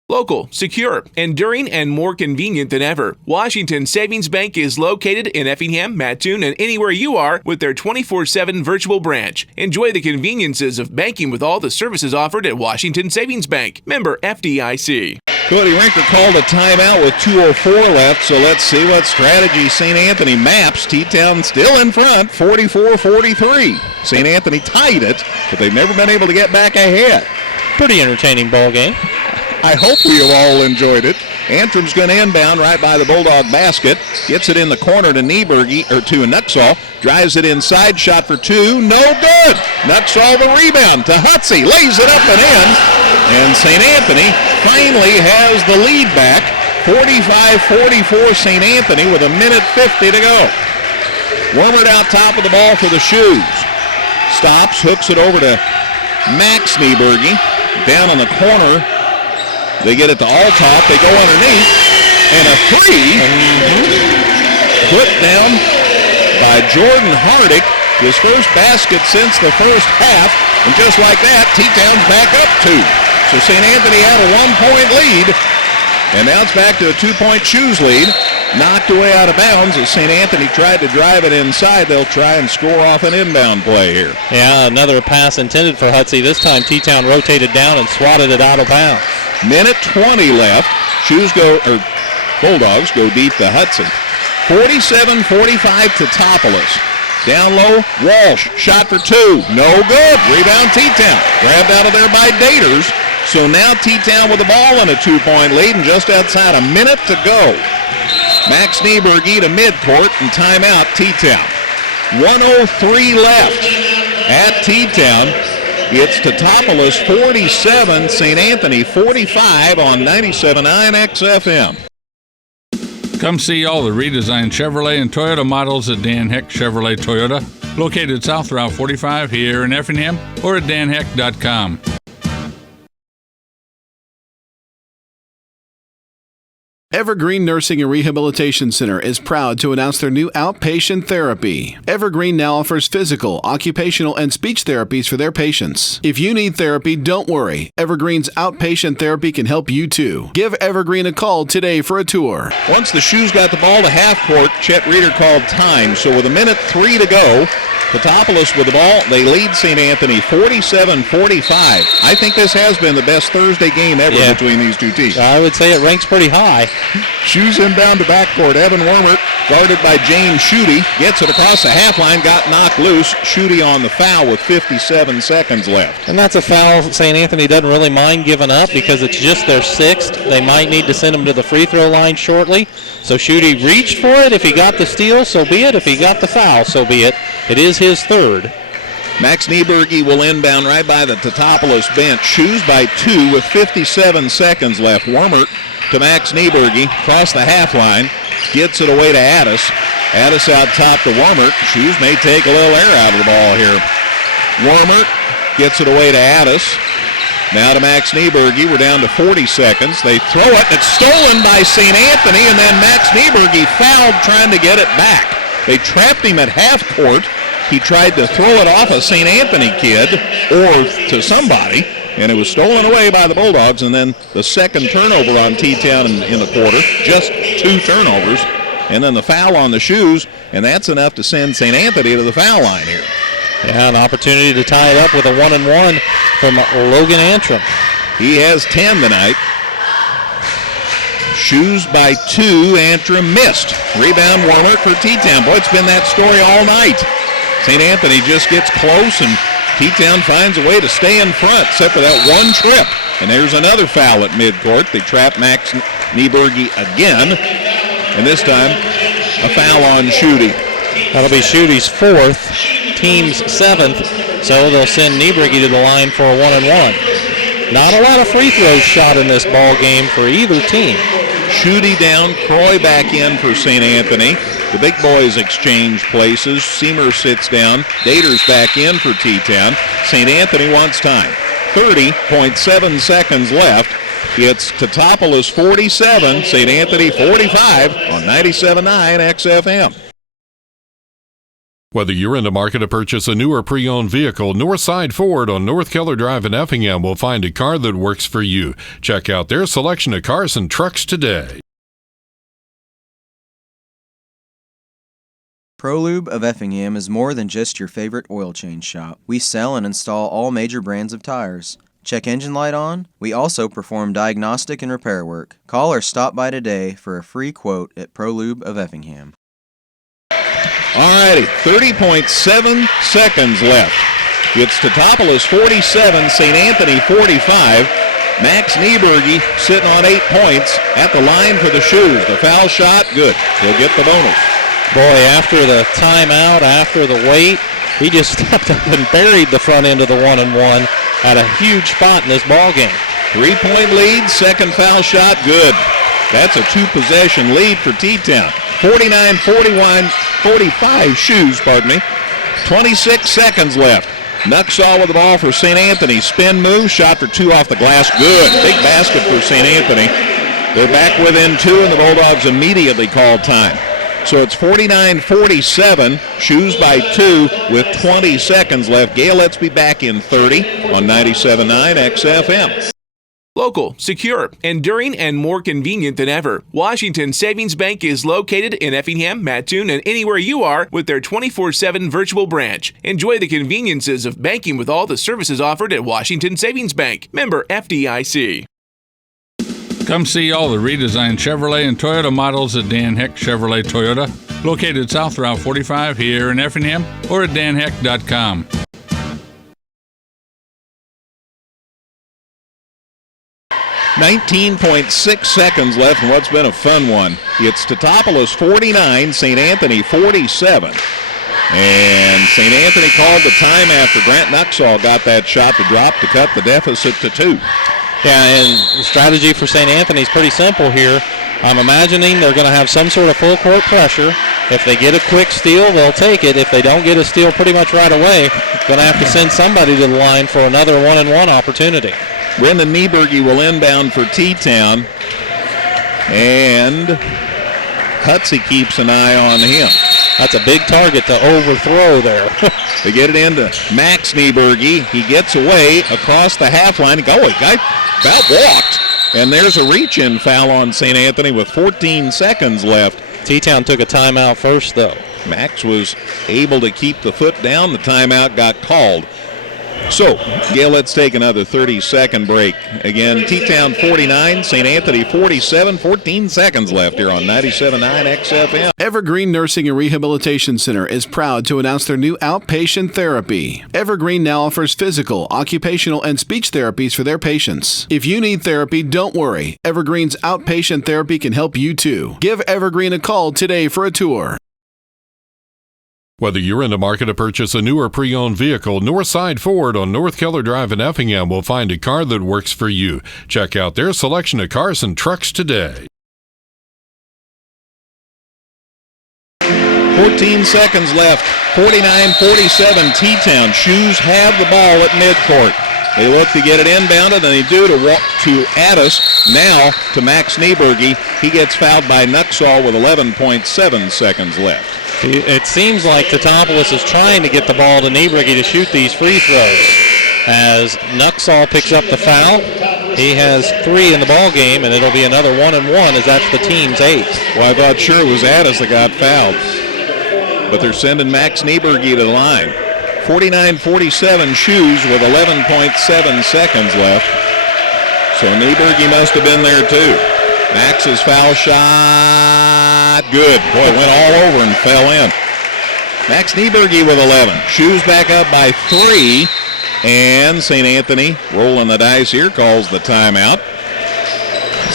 Local, secure, enduring, and more convenient than ever. Washington Savings Bank is located in Effingham, Mattoon, and anywhere you are with their 24/7 virtual branch. Enjoy the conveniences of banking with all the services offered at Washington Savings Bank. Member FDIC. Cody Rinker called a timeout with 2:04 left, so let's see what strategy St. Anthony maps. T-Town still in front, 44-43. St. Anthony tied it, but they've never been able to get back ahead. Pretty entertaining ball game. I hope we have all enjoyed it. Antrim's going to inbound right by the Bulldog basket. Gets it in the corner to Nieberge, or to Nuxall. Drives it inside, shot for two, no good. Nuxall the rebound to Hutsey, lays it up and in. And St. Anthony finally has the lead back. 45-44 St. Anthony with 1:50 to go. Wormert out top of the ball for the Shoes. Stops, hooks it over to Max Nieberge. Down in the corner. They get it to Altop. They go underneath. And a three. Put down by Jordan Hardick. His first basket since the first half. And just like that, T-Town's back up two. So St. Anthony had a 1-point lead. And now it's back to a 2-point Shoes lead. Knocked away out of bounds as St. Anthony tried to drive it inside. They'll try and score off an inbound play here. Yeah, another pass intended for Hutsey. This time T-Town rotated down and swatted it out of bounds. Minute 20 left. Bulldogs go deep to Hudson. 47-45 to Teutopolis. Down low, Walsh, shot for two. No good. Rebound T-Town. Grabbed out of there by Daters. So now T-Town with the ball and a 2-point lead and just outside a minute to go. Max Nieberge to midcourt and timeout T-Town. 1:03 left at T-Town. It's Teutopolis 47, St. Anthony 45 on 97.9 XFM. Come see all the redesigned Chevrolet and Toyota models at Dan Heck Chevrolet Toyota, located South Route 45 here in Effingham, or at danheck.com. Evergreen Nursing and Rehabilitation Center is proud to announce their new outpatient therapy. Evergreen now offers physical, occupational, and speech therapies for their patients. If you need therapy, don't worry. Evergreen's outpatient therapy can help you too. Give Evergreen a call today for a tour. Once the Shoes got the ball to half court, Chet Reeder called time. So with 1:03 to go, Teutopolis with the ball. They lead St. Anthony 47-45. I think this has been the best Thursday game ever between these two teams. I would say it ranks pretty high. Shoes inbound to backcourt. Evan Wormert, guarded by James Schutte, gets it across the half line, got knocked loose. Schutte on the foul with 57 seconds left. And that's a foul St. Anthony doesn't really mind giving up because it's just their sixth. They might need to send him to the free throw line shortly. So Schutte reached for it. If he got the steal, so be it. If he got the foul, so be it. It is his third. Max Nieberge will inbound right by the Teutopolis bench. Shoes by 2 with 57 seconds left. Wormert to Max Nieberge, across the half line, gets it away to Addis. Addis out top to Wormert. Shoes may take a little air out of the ball here. Wormert gets it away to Addis. Now to Max Nieberge. We're down to 40 seconds. They throw it, and it's stolen by St. Anthony, and then Max Nieberge fouled trying to get it back. They trapped him at half court. He tried to throw it off a St. Anthony kid or to somebody, and it was stolen away by the Bulldogs. And then the second turnover on T-Town in the quarter, just 2 turnovers, and then the foul on the shoes, and that's enough to send St. Anthony to the foul line here. Yeah, an opportunity to tie it up with a 1-and-1 from Logan Antrim. He has 10 tonight. Shoes by 2, Antrim missed. Rebound Warner for T-Town. Boy, it's been that story all night. St. Anthony just gets close, and T-Town finds a way to stay in front, except for that one trip. And there's another foul at midcourt. They trap Max Nieberge again, and this time a foul on Schutte. That'll be Schutte's 4th, team's 7th, so they'll send Nieberge to the line for a 1-and-1. Not a lot of free throws shot in this ball game for either team. Schutte down, Croy back in for St. Anthony. The big boys exchange places. Seymour sits down. Dater's back in for T-Town. St. Anthony wants time. 30.7 seconds left. It's Teutopolis 47, St. Anthony 45 on 97.9 XFM. Whether you're in the market to purchase a new or pre-owned vehicle, Northside Ford on North Keller Drive in Effingham will find a car that works for you. Check out their selection of cars and trucks today. ProLube of Effingham is more than just your favorite oil change shop. We sell and install all major brands of tires. Check engine light on? We also perform diagnostic and repair work. Call or stop by today for a free quote at ProLube of Effingham. Alrighty, 30.7 seconds left. It's Teutopolis 47, St. Anthony 45. Max Nieberge sitting on 8 points at the line for the shoes. The foul shot, good. He'll get the bonus. Boy, after the timeout, after the wait, he just stepped up and buried the front end of the 1-and-1 at a huge spot in this ball game. 3-point lead, second foul shot, good. That's a 2-possession lead for T-Town. 45 shoes, 26 seconds left. Nuxall with the ball for St. Anthony. Spin move, shot for 2 off the glass, good. Big basket for St. Anthony. They're back within 2, and the Bulldogs immediately call time. So it's 49-47, shoes by 2 with 20 seconds left. Gail, let's be back in 30 on 97.9 XFM. Local, secure, enduring, and more convenient than ever. Washington Savings Bank is located in Effingham, Mattoon, and anywhere you are with their 24/7 virtual branch. Enjoy the conveniences of banking with all the services offered at Washington Savings Bank. Member FDIC. Come see all the redesigned Chevrolet and Toyota models at Dan Heck Chevrolet Toyota, located South Route 45 here in Effingham, or at danheck.com. .6 seconds left in what's been a fun one. It's Teutopolis 49, St. Anthony 47. And St. Anthony called the time after Grant Nuxall got that shot to drop to cut the deficit to 2. Yeah, and the strategy for St. Anthony is pretty simple here. I'm imagining they're going to have some sort of full court pressure. If they get a quick steal, they'll take it. If they don't get a steal pretty much right away, going to have to send somebody to the line for another 1-and-1 opportunity. Brendan Nieberge will inbound for T-Town, and Hutsey keeps an eye on him. That's a big target to overthrow there. They get it into Max Nieberge. He gets away across the half line. He guy about walked, and there's a reach-in foul on St. Anthony with 14 seconds left. T-Town took a timeout first, though. Max was able to keep the foot down. The timeout got called. So, Gail, let's take another 30-second break. Again, T-Town 49, St. Anthony 47, 14 seconds left here on 97.9 XFM. Evergreen Nursing and Rehabilitation Center is proud to announce their new outpatient therapy. Evergreen now offers physical, occupational, and speech therapies for their patients. If you need therapy, don't worry. Evergreen's outpatient therapy can help you too. Give Evergreen a call today for a tour. Whether you're in the market to purchase a new or pre-owned vehicle, Northside Ford on North Keller Drive in Effingham will find a car that works for you. Check out their selection of cars and trucks today. 14 seconds left. 49-47 T-Town. Shoes have the ball at midcourt. They look to get it inbounded, and they do to Addis. Now to Max Nieberge. He gets fouled by Nuxall with 11.7 seconds left. It seems like Teutopolis is trying to get the ball to Nieberge to shoot these free throws. As Nuxall picks up the foul, he has 3 in the ball game, and it'll be another 1-1 as that's the team's 8th. Well, I thought sure it was Addis that got fouled, but they're sending Max Nieberge to the line. 49-47 Shoes with 11.7 seconds left. So Nieberge must have been there too. Max's foul shot, good. Boy, it went all over and fell in. Max Nieberge with 11. Shoes back up by 3. And St. Anthony rolling the dice here, calls the timeout.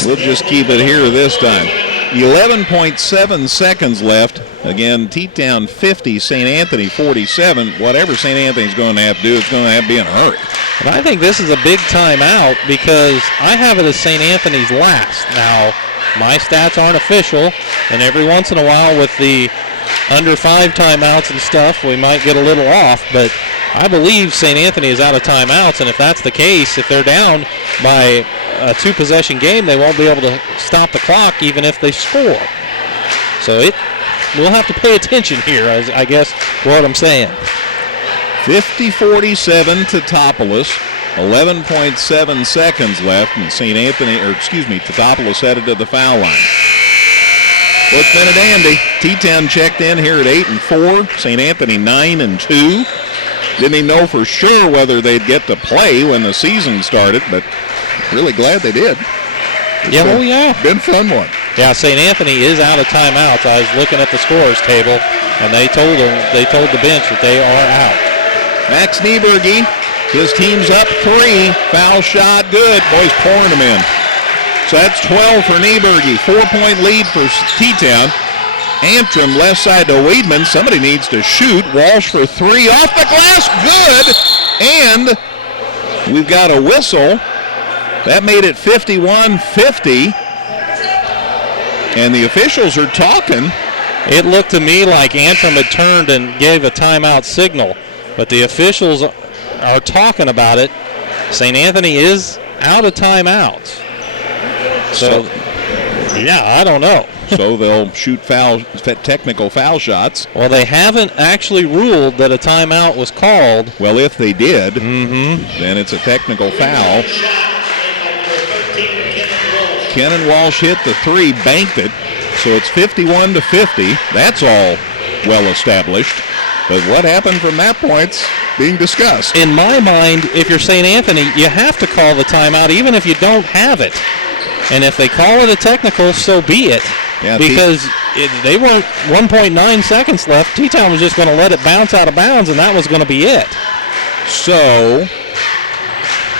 We'll just keep it here this time. 11.7 seconds left. Again, T-Town 50, St. Anthony 47. Whatever St. Anthony's going to have to do, it's going to have to be in a hurry. But I think this is a big timeout because I have it as St. Anthony's last. Now, my stats aren't official, and every once in a while with the under 5 timeouts and stuff, we might get a little off, but I believe St. Anthony is out of timeouts, and if that's the case, if they're down by a 2-possession game, they won't be able to stop the clock even if they score. So we'll have to pay attention here, I guess, what I'm saying. 50-47 Teutopolis, 11.7 seconds left, and Teutopolis headed to the foul line. It's been a dandy. T-Town checked in here at 8-4. St. Anthony 9-2. Didn't even know for sure whether they'd get to play when the season started, but really glad they did. Been a fun one. Yeah, St. Anthony is out of timeouts. I was looking at the scorers table, and they told the bench that they are out. Max Nieberge, his team's up 3. Foul shot, good. Boys pouring them in. So that's 12 for Nieberge. 4-point lead for T-Town. Antrim left side to Weidman. Somebody needs to shoot. Walsh for 3 off the glass. Good. And we've got a whistle. That made it 51-50. And the officials are talking. It looked to me like Antrim had turned and gave a timeout signal, but the officials are talking about it. St. Anthony is out of timeouts. So yeah, I don't know. So they'll shoot technical foul shots. Well, they haven't actually ruled that a timeout was called. Well, if they did, then it's a technical foul. Kenan Walsh hit the 3, banked it. So it's 51-50. That's all well established. But what happened from that point's being discussed. In my mind, if you're St. Anthony, you have to call the timeout even if you don't have it. And if they call it a technical, so be it. Yeah, because they weren't 1.9 seconds left. T-Town was just going to let it bounce out of bounds, and that was going to be it. So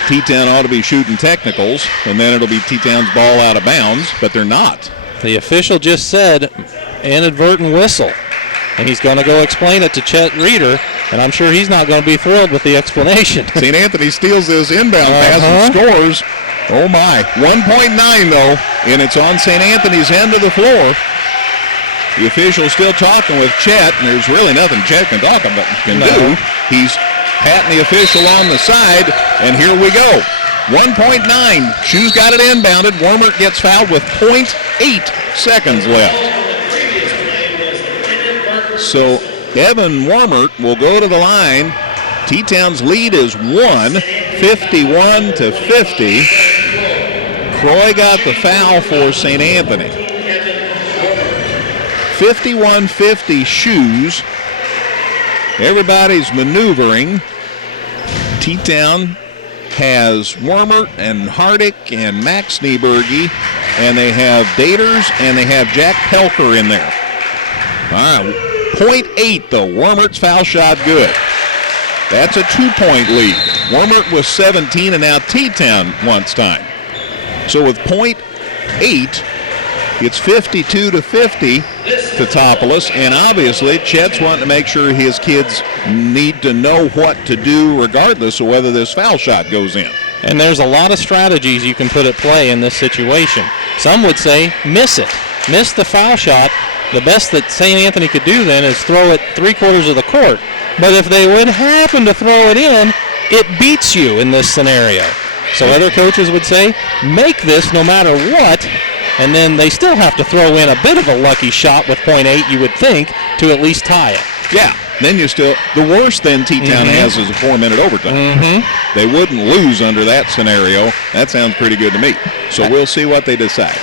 T-Town ought to be shooting technicals, and then it'll be T-Town's ball out of bounds, but they're not. The official just said inadvertent whistle, and he's going to go explain it to Chet Reeder, and I'm sure he's not going to be thrilled with the explanation. St. Anthony steals this inbound pass and scores. Oh, my. 1.9, though, and it's on St. Anthony's end of the floor. The official's still talking with Chet, and there's really nothing Chet can do. He's patting the official on the side, and here we go. 1.9. Shoes got it inbounded. Wormert gets fouled with 0.8 seconds left. So Evan Wormert will go to the line. T-Town's lead is 51-50. Croy got the foul for St. Anthony. 51-50 Shoes. Everybody's maneuvering. T-Town has Wormert and Hardick and Max Nieberge, and they have Daters and they have Jack Pelker in there. All right, 0.8 though. Wormert's foul shot good. That's a 2-point lead. Wormert was 17, and now T-Town wants time. So with 0.8, it's 52-50 Teutopolis, and obviously Chet's wanting to make sure his kids need to know what to do regardless of whether this foul shot goes in. And there's a lot of strategies you can put at play in this situation. Some would say miss it. Miss the foul shot. The best that St. Anthony could do then is throw it 3/4 of the court. But if they would happen to throw it in, it beats you in this scenario. So other coaches would say, make this no matter what, and then they still have to throw in a bit of a lucky shot with .8, you would think, to at least tie it. Yeah. Then you still, the worst then T-Town has is a 4-minute overtime. They wouldn't lose under that scenario. That sounds pretty good to me. So we'll see what they decide.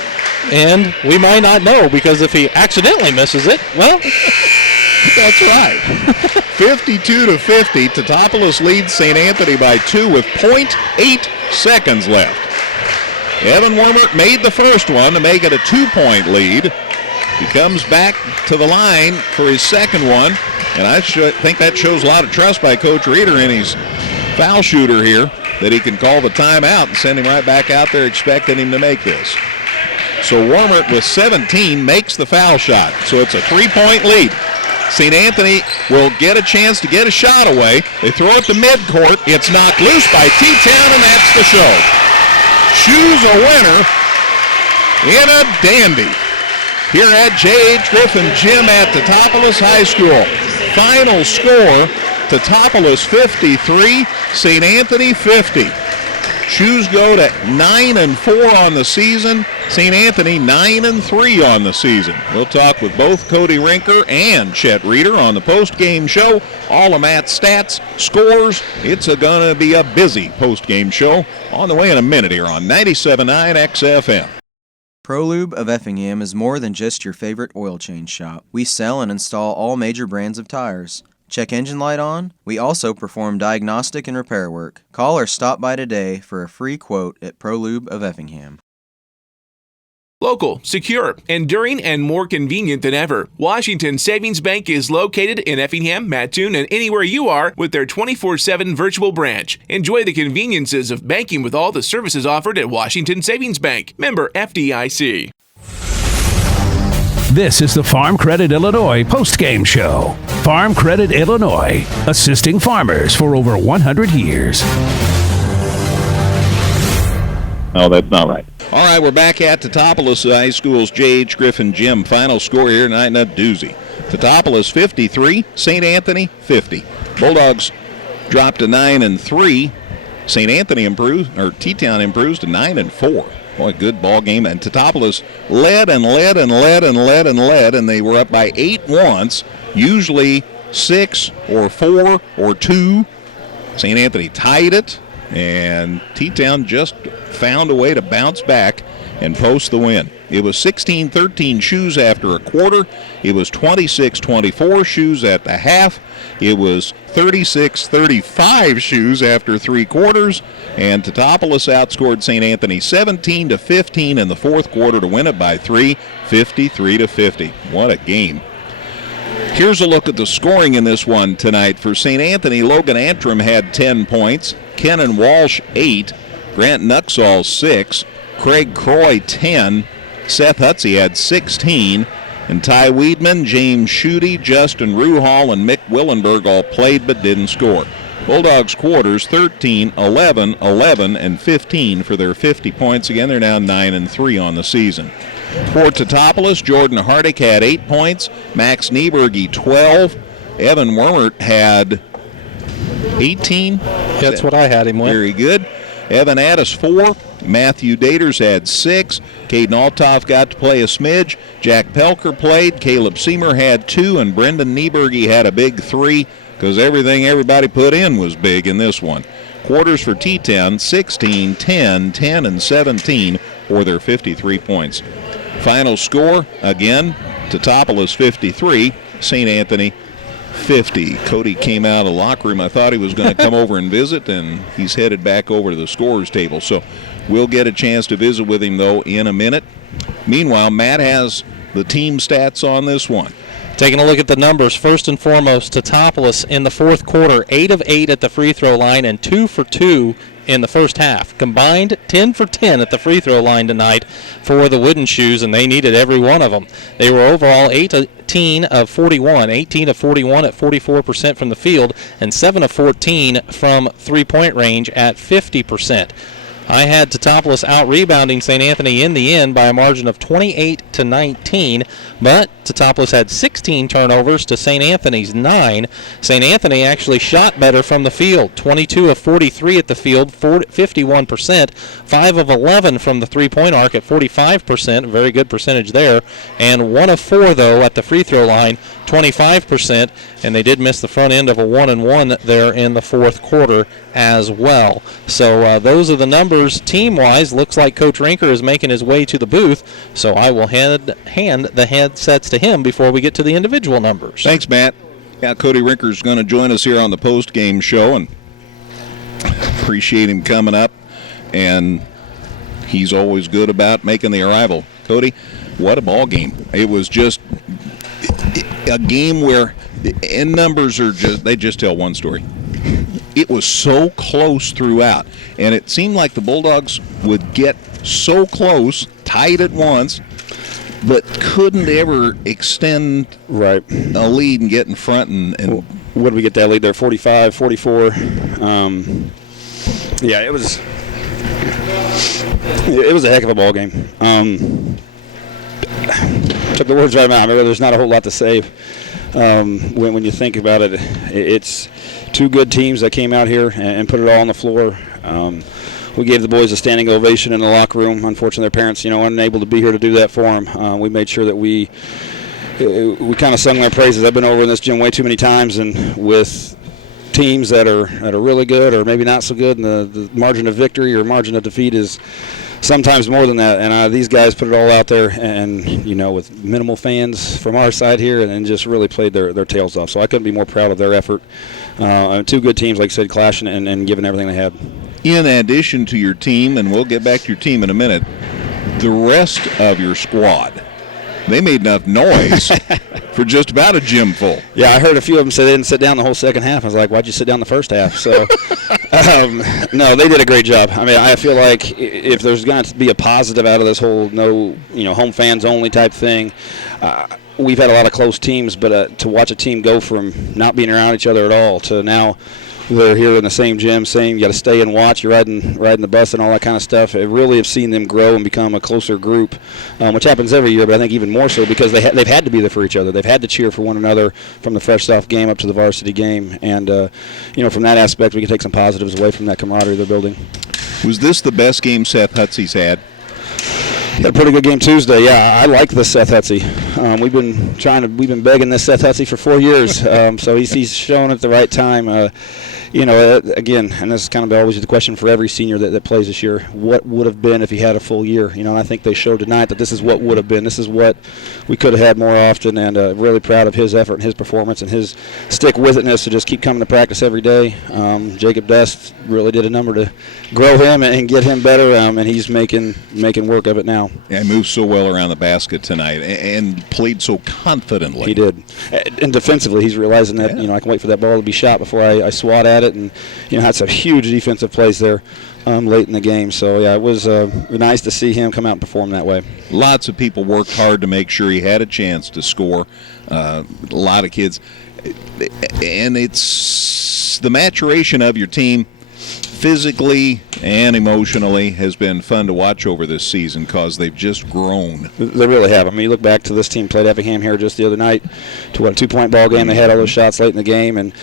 And we might not know, because if he accidentally misses it, well, that's right. 52-50, Teutopolis leads St. Anthony by 2 with .8 seconds left. Evan Wormert made the first one to make it a 2-point lead. He comes back to the line for his second one, and I think that shows a lot of trust by Coach Reeder in his foul shooter here, that he can call the timeout and send him right back out there expecting him to make this. So Wormert with 17 makes the foul shot, so it's a 3-point lead. St. Anthony will get a chance to get a shot away. They throw it to midcourt. It's knocked loose by T-Town, and that's the show. Choose a winner in a dandy here at J.H. Griffin Gym at Teutopolis High School. Final score, Teutopolis 53, St. Anthony 50. Shoes go to 9-4 on the season. St. Anthony 9-3 on the season. We'll talk with both Cody Rinker and Chet Reeder on the post-game show. All of Matt's stats, scores. It's going to be a busy post-game show on the way in a minute here on 97.9 XFM. ProLube of Effingham is more than just your favorite oil change shop. We sell and install all major brands of tires. Check engine light on? We also perform diagnostic and repair work. Call or stop by today for a free quote at ProLube of Effingham. Local, secure, enduring, and more convenient than ever. Washington Savings Bank is located in Effingham, Mattoon, and anywhere you are with their 24/7 virtual branch. Enjoy the conveniences of banking with all the services offered at Washington Savings Bank. Member FDIC. This is the Farm Credit Illinois post-game show. Farm Credit Illinois, assisting farmers for over 100 years. Oh, that's not right. All right, we're back at Teutopolis High School's J.H. Griffin Gym. Final score here tonight in a doozy. Teutopolis 53, St. Anthony 50. Bulldogs dropped to 9-3. St. Anthony improves, or T-Town improves to 9-4. Boy, good ball game. And Teutopolis led, and they were up by 8 once, usually 6 or 4 or 2. St. Anthony tied it, and T-Town just found a way to bounce back and post the win. It was 16-13 shoes after a quarter. It was 26-24 shoes at the half. It was 36-35 shoes after 3 quarters. And Teutopolis outscored St. Anthony 17-15 in the fourth quarter to win it by 3, 53-50. What a game. Here's a look at the scoring in this one tonight. For St. Anthony, Logan Antrim had 10 points. Kenan Walsh, 8. Grant Nuxall, 6. Craig Croy, 10. Seth Hutsey had 16. And Ty Weedman, James Schutte, Justin Ruhal, and Mick Willenberg all played but didn't score. Bulldogs quarters 13, 11, 11, and 15 for their 50 points. Again, they're now 9-3 on the season. For Teutopolis, Jordan Hardick had 8 points. Max Nieberge, 12. Evan Wormert had 18. That's what I had him with. Very good. Evan Addis, 4. Matthew Daters had 6. Caden Altoff got to play a smidge. Jack Pelker played. Caleb Seymour had 2. And Brendan Nieberge had a big 3, because everything everybody put in was big in this one. Quarters for T-Town, 16, 10, 10, and 17 for their 53 points. Final score, again, Teutopolis 53, St. Anthony 50. Cody came out of the locker room. I thought he was going to come over and visit, and he's headed back over to the scorers table. So we'll get a chance to visit with him, though, in a minute. Meanwhile, Matt has the team stats on this one. Taking a look at the numbers, first and foremost, Teutopolis in the fourth quarter, 8 of 8 at the free throw line and 2 for 2 in the first half. Combined 10 for 10 at the free throw line tonight for the Wooden Shoes, and they needed every one of them. They were overall 18 of 41 at 44% from the field, and 7 of 14 from three-point range at 50%. I had Teutopolis out-rebounding St. Anthony in the end by a margin of 28-19, but Teutopolis had 16 turnovers to St. Anthony's 9. St. Anthony actually shot better from the field, 22 of 43 at the field, 51%, 5 of 11 from the three-point arc at 45%, very good percentage there, and 1 of 4, though, at the free throw line, 25%, and they did miss the front end of a 1-and-1 there in the fourth quarter as well. So those are the numbers team-wise. Looks like Coach Rinker is making his way to the booth, so I will hand the headsets to him before we get to the individual numbers. Thanks, Matt. Yeah, Cody Rinker's going to join us here on the post-game show, and appreciate him coming up, and he's always good about making the arrival. Cody, what a ball game. It was just a game where the end numbers are they just tell one story. It was so close throughout, and it seemed like the Bulldogs would get so close, tied at once, but couldn't ever extend a lead and get in front. And what did we get that lead there? 45, 44. Yeah, it was a heck of a ball game. Took the words right out. There's not a whole lot to say when you think about it. It's two good teams that came out here and put it all on the floor. We gave the boys a standing ovation in the locker room. Unfortunately, their parents, unable to be here to do that for them. We made sure that we kind of sung their praises. I've been over in this gym way too many times, and with teams that are really good or maybe not so good, and the margin of victory or margin of defeat is sometimes more than that. And these guys put it all out there, and with minimal fans from our side here, and just really played their tails off. So I couldn't be more proud of their effort. Two good teams, like I said, clashing and giving everything they had. In addition to your team, and we'll get back to your team in a minute, the rest of your squad, they made enough noise for just about a gym full. Yeah, I heard a few of them say they didn't sit down the whole second half. I was like, why'd you sit down the first half? So, no, they did a great job. I mean, I feel like if there's going to be a positive out of this whole home fans only type thing, we've had a lot of close teams, but to watch a team go from not being around each other at all to now they're here in the same gym, you got to stay and watch, you're riding the bus and all that kind of stuff. I really have seen them grow and become a closer group, which happens every year, but I think even more so because they've had to be there for each other. They've had to cheer for one another from the fresh off game up to the varsity game. And, from that aspect, we can take some positives away from that camaraderie they're building. Was this the best game Seth Hutze's had? Had a pretty good game Tuesday. Yeah, I like this Seth Hutze. We've been begging this Seth Hutze for 4 years. So he's shown at the right time. Again, and this is kind of always the question for every senior that plays this year: what would have been if he had a full year? And I think they showed tonight that this is what would have been. This is what we could have had more often. And really proud of his effort and his performance and his stick-with-itness to just keep coming to practice every day. Jacob Dest really did a number to grow him and get him better, and he's making work of it now. Yeah, he moved so well around the basket tonight and played so confidently. He did. And defensively, he's realizing that, I can wait for that ball to be shot before I swat at it. And, had some huge defensive plays there late in the game. So, yeah, it was nice to see him come out and perform that way. Lots of people worked hard to make sure he had a chance to score. A lot of kids. And it's the maturation of your team physically and emotionally has been fun to watch over this season because they've just grown. They really have. I mean, you look back to this team played Effingham here just the other night to a 2-point ball game. They had all those shots late in the game, and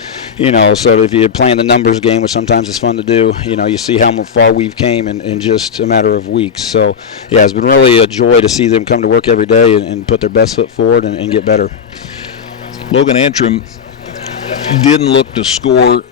so if you're playing the numbers game, which sometimes is fun to do, you see how far we've came in just a matter of weeks. So yeah, it's been really a joy to see them come to work every day and put their best foot forward and get better. Logan Antrim didn't look to score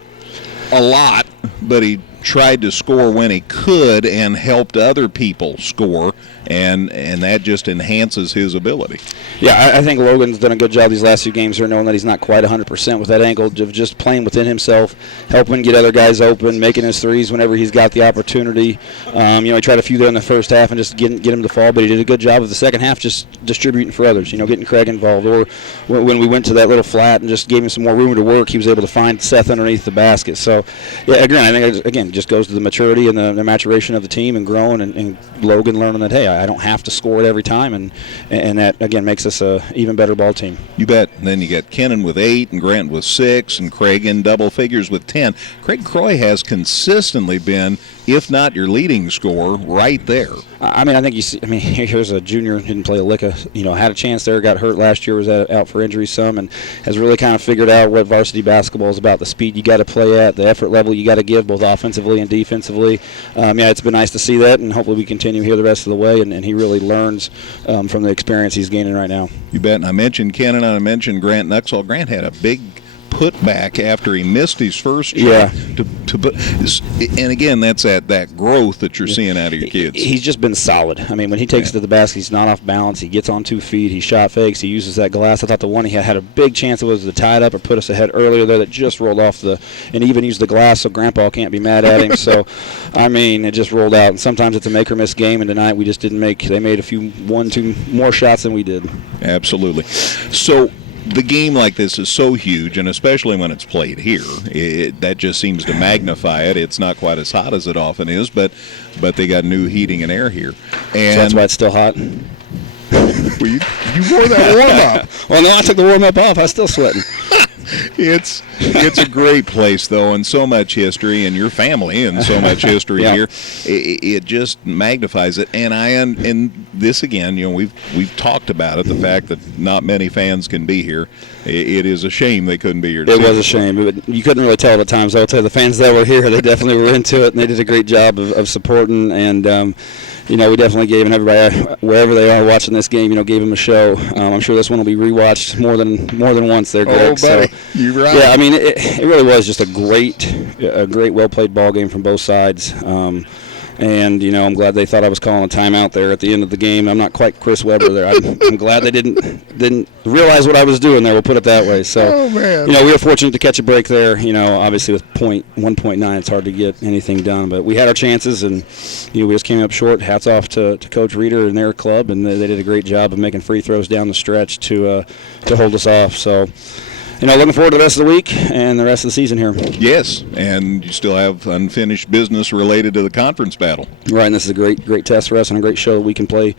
a lot, but he tried to score when he could and helped other people score, and that just enhances his ability. Yeah, I think Logan's done a good job these last few games here, knowing that he's not quite 100% with that angle of just playing within himself, helping get other guys open, making his threes whenever he's got the opportunity. He tried a few there in the first half and just get him to fall, but he did a good job of the second half just distributing for others, getting Craig involved. Or when we went to that little flat and just gave him some more room to work, he was able to find Seth underneath the basket. So, yeah, I think it just goes to the maturity and the maturation of the team and growing, and Logan learning that, hey, I don't have to score it every time, and that, again, makes us a even better ball team. You bet. And then you got Kennan with 8 and Grant with 6 and Craig in double figures with 10. Craig Croy has consistently been if not your leading scorer, right there. I mean, I think you see. I mean, here's a junior, didn't play a lick of, had a chance there, got hurt last year, was out for injury some, and has really kind of figured out what varsity basketball is about. The speed you got to play at, the effort level you got to give, both offensively and defensively. It's been nice to see that, and hopefully we continue here the rest of the way, and he really learns from the experience he's gaining right now. You bet. And I mentioned Cannon, and I mentioned Grant Nuxall. Grant had a big put back after he missed his first shot. Yeah. And again, that's that growth that you're seeing out of your kids. He's just been solid. I mean, when he takes it to the basket, he's not off balance. He gets on 2 feet. He shot fakes. He uses that glass. I thought the one he had a big chance it was to tie it up or put us ahead earlier there that just rolled off and even used the glass so Grandpa can't be mad at him. So, I mean, it just rolled out. And sometimes it's a make or miss game, and tonight we just didn't make. They made 1-2 more shots than we did. Absolutely. So, the game like this is so huge, and especially when it's played here, that just seems to magnify it. It's not quite as hot as it often is, but they got new heating and air here. And so that's why it's still hot? Well, you wore that warm-up. Well, now I took the warm-up off. I was still sweating. It's a great place, though, and so much history, and your family and so much history here. It just magnifies it. And this again, we've talked about it, the fact that not many fans can be here. It is a shame they couldn't be here. It was a shame. You couldn't really tell at times. I will tell you, the fans that were here, they definitely were into it, and they did a great job of supporting. And we definitely gave everybody, wherever they are watching this game, gave them a show. I'm sure this one will be rewatched more than once there, Greg. Oh, buddy, you're right. Yeah, I mean, it really was just a great, well-played ball game from both sides. And, I'm glad they thought I was calling a timeout there at the end of the game. I'm not quite Chris Webber there. I'm glad they didn't realize what I was doing there, we'll put it that way. So, we were fortunate to catch a break there. Obviously with 1.9, it's hard to get anything done. But we had our chances, and, we just came up short. Hats off to Coach Reeder and their club, and they did a great job of making free throws down the stretch to hold us off. So, looking forward to the rest of the week and the rest of the season here. Yes, and you still have unfinished business related to the conference battle. Right, and this is a great test for us and a great show that we can play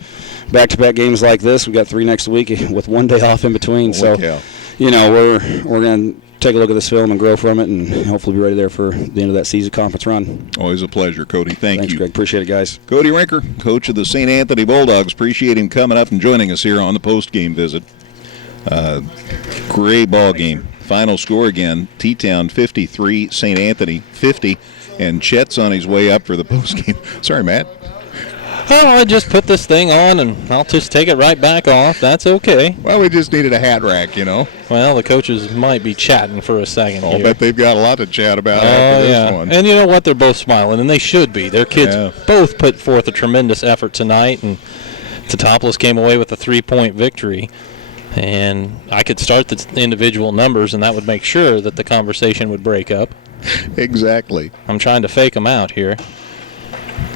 back-to-back games like this. We've got 3 next week with 1 day off in between. Holy so, cow. We're going to take a look at this film and grow from it and hopefully be ready there for the end of that season conference run. Always a pleasure, Cody. Thanks, you. Greg. Appreciate it, guys. Cody Rinker, coach of the St. Anthony Bulldogs. Appreciate him coming up and joining us here on the post-game visit. Great ball game. Final score again, T-Town 53, St. Anthony 50, and Chet's on his way up for the post-game. Sorry, Matt. Oh, I just put this thing on, and I'll just take it right back off. That's okay. Well, we just needed a hat rack, Well, the coaches might be chatting for a second here. I'll bet they've got a lot to chat about after this one. And you know what? They're both smiling, and they should be. Their kids both put forth a tremendous effort tonight, and Teutopolis came away with a 3-point victory. And I could start the individual numbers, and that would make sure that the conversation would break up. Exactly. I'm trying to fake them out here.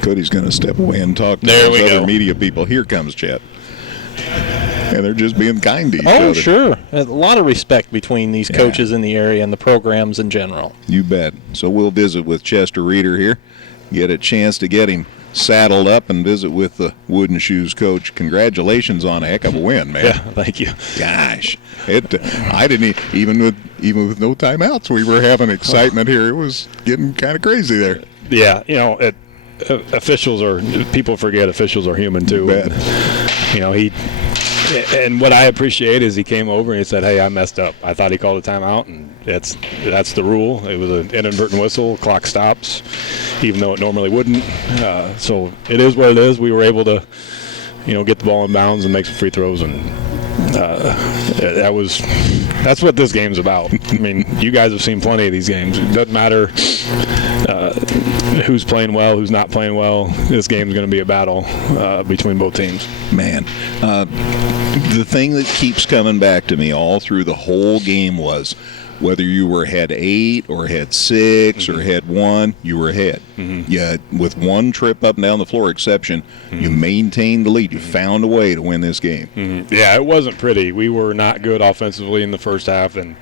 Cody's going to step away and talk to those other media people. Here comes Chet. And they're just being kind to each other. Oh, sure. A lot of respect between these coaches in the area and the programs in general. You bet. So we'll visit with Chester Reeder here, get a chance to get him saddled up and visit with the Wooden Shoes coach. Congratulations on a heck of a win, man. Yeah, thank you. Gosh, I didn't even with no timeouts, we were having excitement here. It was getting kind of crazy there. Yeah, people forget officials are human too. And what I appreciate is he came over and he said, "Hey, I messed up. I thought he called a timeout, and that's the rule. It was an inadvertent whistle. Clock stops, even though it normally wouldn't. So it is what it is. We were able to, get the ball in bounds and make some free throws, and that's what this game's about. I mean, you guys have seen plenty of these games. It doesn't matter who's playing well, who's not playing well. This game's going to be a battle between both teams. Man, the thing that keeps coming back to me all through the whole game was whether you were head 8 or head 6 or head 1, you were ahead. Yeah, with one trip up and down the floor exception, you maintained the lead. You found a way to win this game. Yeah, it wasn't pretty. We were not good offensively in the first half, and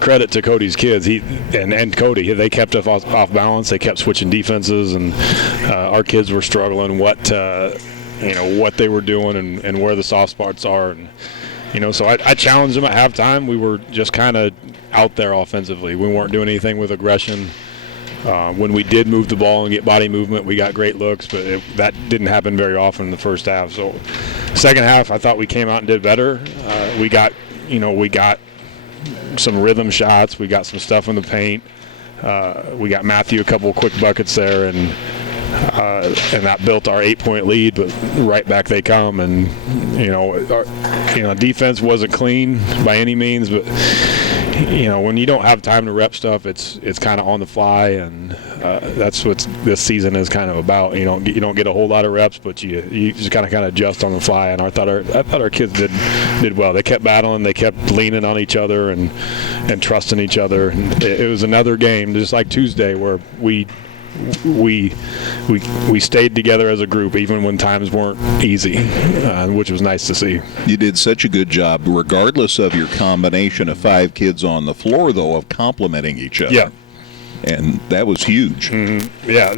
credit to Cody's kids. And Cody, they kept us off balance. They kept switching defenses, and our kids were struggling what they were doing and where the soft spots are. And so I challenged them at halftime. We were just kind of out there offensively. We weren't doing anything with aggression. When we did move the ball and get body movement, we got great looks, but that didn't happen very often in the first half. So second half, I thought we came out and did better. We got some rhythm shots. We got some stuff in the paint. We got Matthew a couple of quick buckets there, and that built our 8-point lead. But right back they come, and our defense wasn't clean by any means, but when you don't have time to rep stuff, it's kind of on the fly, and that's what this season is kind of about. You don't get a whole lot of reps, but you just kind of adjust on the fly. And I thought our kids did well. They kept battling, they kept leaning on each other and trusting each other. And it was another game, just like Tuesday, where we stayed together as a group even when times weren't easy, which was nice to see. You did such a good job, regardless of your combination of 5 kids on the floor, though, of complementing each other. Yeah, and that was huge. Mm-hmm. Yeah,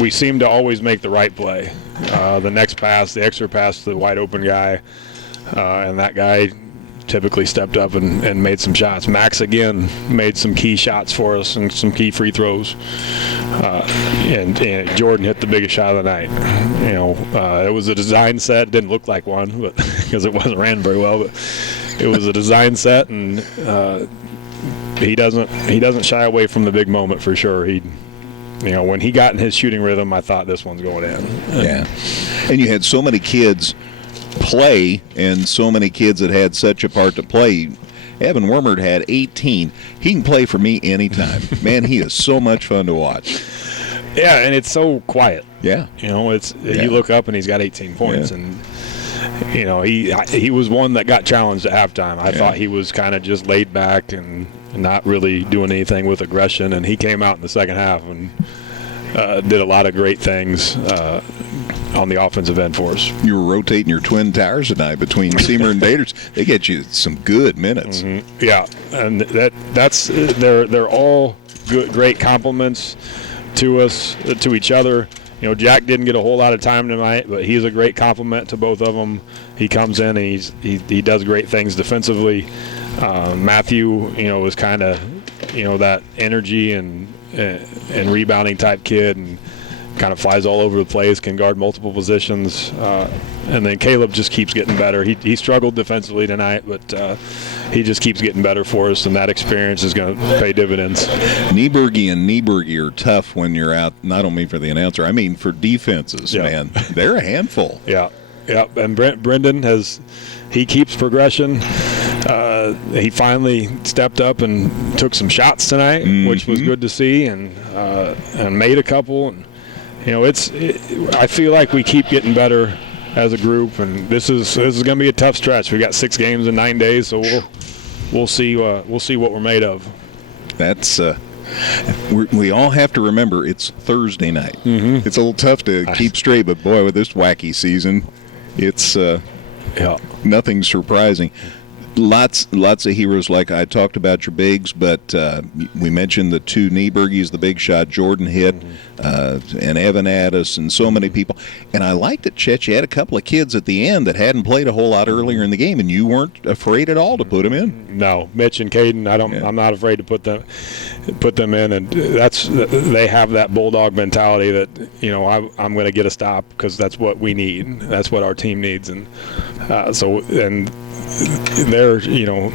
we seem to always make the right play. The next pass, the extra pass to the wide open guy, and that guy typically stepped up and made some shots. Max again made some key shots for us and some key free throws. And Jordan hit the biggest shot of the night. It was a design set. Didn't look like one, but because it wasn't ran very well. But it was a design set, and he doesn't shy away from the big moment for sure. When he got in his shooting rhythm, I thought this one's going in. Yeah, and you had so many kids play, and so many kids that had such a part to play. Evan Wormert had 18. He can play for me anytime. Man, he is so much fun to watch. Yeah, and it's so quiet. Yeah. You look up and he's got 18 points, and he was one that got challenged at halftime. I thought he was kind of just laid back and not really doing anything with aggression, and he came out in the second half and did a lot of great things on the offensive end for us. You were rotating your twin towers tonight between Seymour and Daters. They get you some good minutes. Mm-hmm. Yeah, and they're all great compliments to us, to each other. Jack didn't get a whole lot of time tonight, but he's a great compliment to both of them. He comes in and he does great things defensively. Matthew, is kind of that energy and rebounding type kid, and kind of flies all over the place, can guard multiple positions. And then Caleb just keeps getting better. He struggled defensively tonight, but he just keeps getting better for us, and that experience is going to pay dividends. Nieberge and Nieberge are tough when you're out. And I don't mean for the announcer. I mean for defenses, man. They're a handful. Yeah. And Brendan he keeps progression. He finally stepped up and took some shots tonight, which was good to see, and made a couple. And I feel like we keep getting better as a group, and this is going to be a tough stretch. We got 6 games in 9 days, so we'll see what we're made of. That's we all have to remember it's Thursday night. Mm-hmm. It's a little tough to keep straight, but boy, with this wacky season, it's nothing surprising. Lots of heroes, like I talked about your bigs, but we mentioned the 2 Nieberges, the big shot Jordan hit, and Evan Addis, and so many people. And I liked it, Chet. You had a couple of kids at the end that hadn't played a whole lot earlier in the game, and you weren't afraid at all to put them in. No, Mitch and Caden, I'm not afraid to put them in, and they have that bulldog mentality that I'm going to get a stop because that's what we need. That's what our team needs, and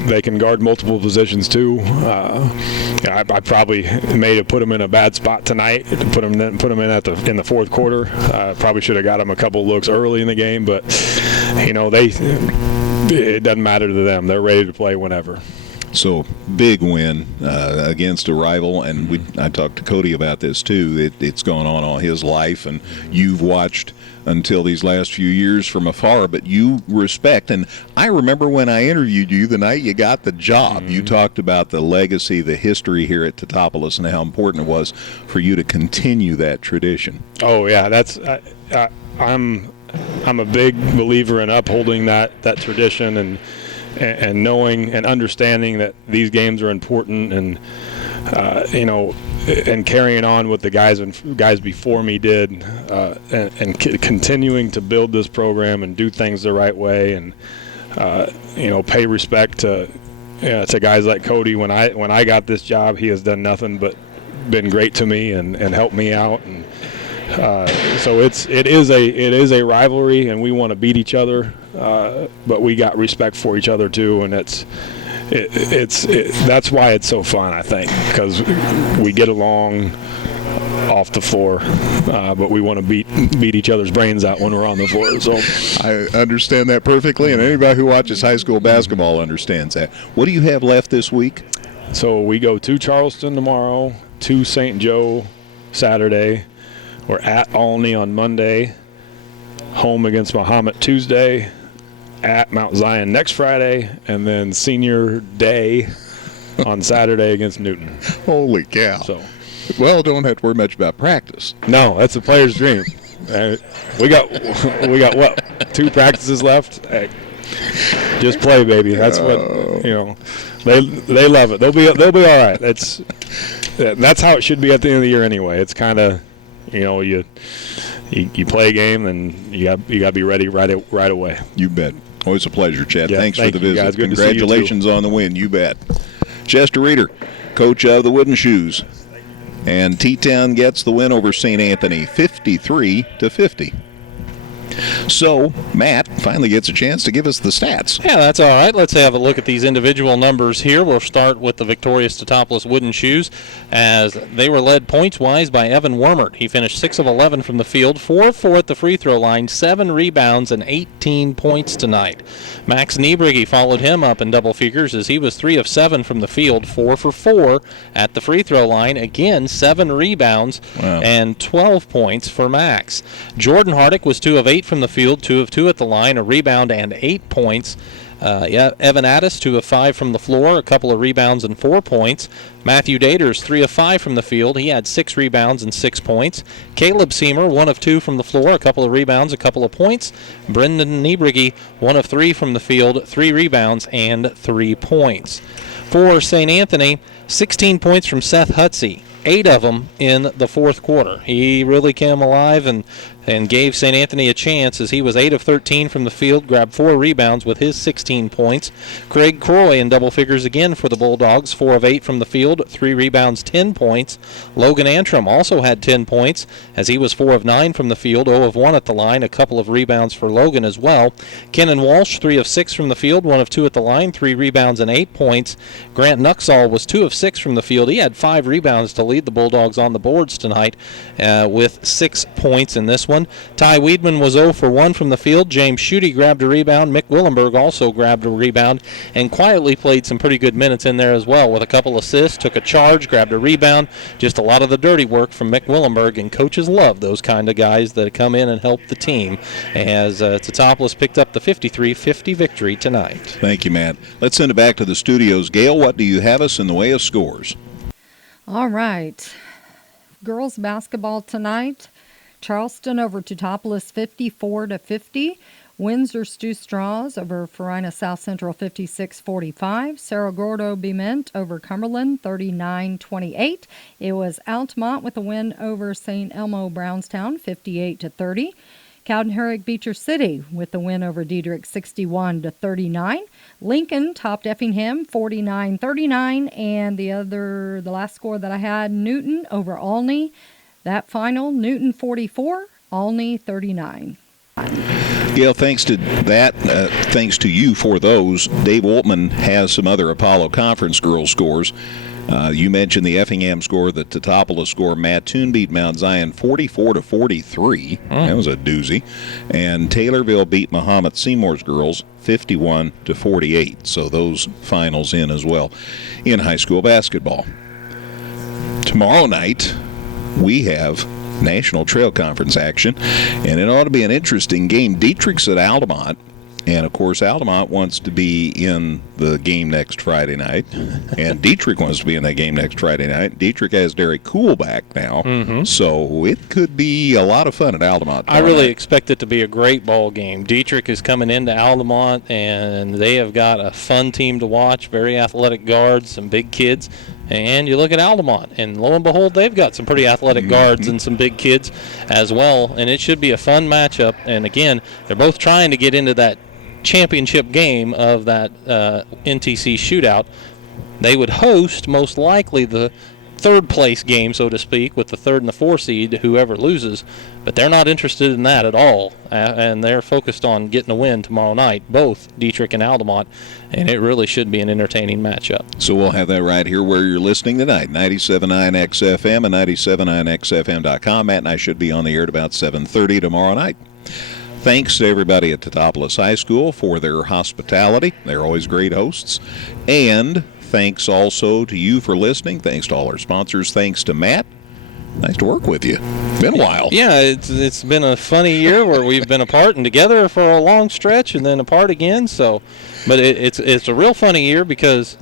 they can guard multiple positions too. I probably may have put them in a bad spot tonight. Put them in in the fourth quarter. Probably should have got them a couple looks early in the game, but it doesn't matter to them. They're ready to play whenever. So big win against a rival, and I talked to Cody about this too. It's gone on all his life, and you've watched until these last few years from afar, but you respect. And I remember when I interviewed you the night you got the job, you talked about the legacy, the history here at Teutopolis, and how important it was for you to continue that tradition. Oh yeah, I'm a big believer in upholding that tradition and knowing and understanding that these games are important, and and carrying on what the guys before me did, and continuing to build this program and do things the right way, and pay respect to to guys like Cody, when I got this job, he has done nothing but been great to me and helped me out. And so it is a rivalry, and we want to beat each other, but we got respect for each other too, and that's why it's so fun, I think, because we get along off the floor, but we want to beat each other's brains out when we're on the floor. So I understand that perfectly, and anybody who watches high school basketball understands that. What do you have left this week? So we go to Charleston tomorrow, to St. Joe Saturday. We're at Olney on Monday, home against Mahomet Tuesday, at Mount Zion next Friday, and then Senior Day on Saturday against Newton. Holy cow. So, well, don't have to worry much about practice. No, that's a player's dream. We got what, 2 practices left? Hey, just play, baby. That's what, they love it. They'll be all right. That's how it should be at the end of the year anyway. It's kind of, you play a game and you got to be ready right away. You bet. Always a pleasure, Chad. Yeah, Thanks for the visit. Guys. Good Congratulations on the win. You bet. Chester Reeder, coach of the Wooden Shoes. And T-Town gets the win over St. Anthony, 53-50. So, Matt finally gets a chance to give us the stats. Yeah, that's all right. Let's have a look at these individual numbers here. We'll start with the victorious Teutopolis Wooden Shoes, as they were led points-wise by Evan Wormert. He finished 6 of 11 from the field, 4 of 4 at the free throw line, 7 rebounds, and 18 points tonight. Max Niebrigge followed him up in double figures, as he was 3 of 7 from the field, 4 for 4 at the free throw line. Again, 7 rebounds and 12 points for Max. Jordan Hardick was 2 of 8 from the field, 2 of 2 at the line, a rebound and 8 points. Evan Addis, 2 of 5 from the floor, a couple of rebounds and 4 points. Matthew Daters, 3 of 5 from the field. He had 6 rebounds and 6 points. Caleb Seamer, 1 of 2 from the floor, a couple of rebounds, a couple of points. Brendan Niebrigge, 1 of 3 from the field, 3 rebounds and 3 points. For St. Anthony, 16 points from Seth Hutsey, 8 of them in the fourth quarter. He really came alive and gave St. Anthony a chance, as he was 8 of 13 from the field, grabbed 4 rebounds with his 16 points. Craig Croy in double figures again for the Bulldogs, 4 of 8 from the field, 3 rebounds, 10 points. Logan Antrim also had 10 points, as he was 4 of 9 from the field, 0 of 1 at the line, a couple of rebounds for Logan as well. Kennan Walsh, 3 of 6 from the field, 1 of 2 at the line, 3 rebounds and 8 points. Grant Nuxall was 2 of 6 from the field. He had 5 rebounds to lead the Bulldogs on the boards tonight, with 6 points in this one. Ty Weedman was 0 for 1 from the field. James Schutte grabbed a rebound. Mick Willenberg also grabbed a rebound and quietly played some pretty good minutes in there as well, with a couple assists, took a charge, grabbed a rebound. Just a lot of the dirty work from Mick Willenberg, and coaches love those kind of guys that come in and help the team, as Teutopolis picked up the 53-50 victory tonight. Thank you, Matt. Let's send it back to the studios. Gail, what do you have us in the way of scores? All right. Girls basketball tonight. Charleston over Teutopolis 54-50. Windsor Stew Straws over Farina South Central 56-45. Cerro Gordo Bement over Cumberland 39-28. It was Altamont with a win over St. Elmo Brownstown 58-30. Cowden-Herrick Beecher City with the win over Diedrich 61-39. Lincoln topped Effingham 49-39, and the last score that I had, Newton over Olney. That final, Newton 44, Olney 39. Gail, thanks to that, thanks to you for those. Dave Oltman has some other Apollo Conference girls scores. You mentioned the Effingham score, the Teutopolis score. Mattoon beat Mount Zion 44-43. That was a doozy. And Taylorville beat Mahomet Seymour's girls 51-48. So those finals in as well in high school basketball. Tomorrow night, we have National Trail Conference action, and it ought to be an interesting game. Dietrich's at Altamont, and of course Altamont wants to be in the game next Friday night, and Dietrich wants to be in that game next Friday night. Dietrich has Derek Kuhl back now, so it could be a lot of fun at Altamont. I really expect it to be a great ball game. Dietrich is coming into Altamont, and they have got a fun team to watch, very athletic guards, some big kids. And you look at Altamont, and lo and behold, they've got some pretty athletic guards and some big kids as well. And it should be a fun matchup. And again, they're both trying to get into that championship game of that NTC shootout. They would host most likely the third place game, so to speak, with the 3rd and the 4th seed, whoever loses. But they're not interested in that at all, and they're focused on getting a win tomorrow night, both Dietrich and Altamont, and it really should be an entertaining matchup. So we'll have that right here where you're listening tonight, 97.9 XFM and 97.9XFM.com. Matt and I should be on the air at about 7:30 tomorrow night. Thanks to everybody at Teutopolis High School for their hospitality. They're always great hosts. And thanks also to you for listening. Thanks to all our sponsors. Thanks to Matt. Nice to work with you. Been a while. Yeah, it's been a funny year where we've been apart and together for a long stretch and then apart again. So, but it's a real funny year because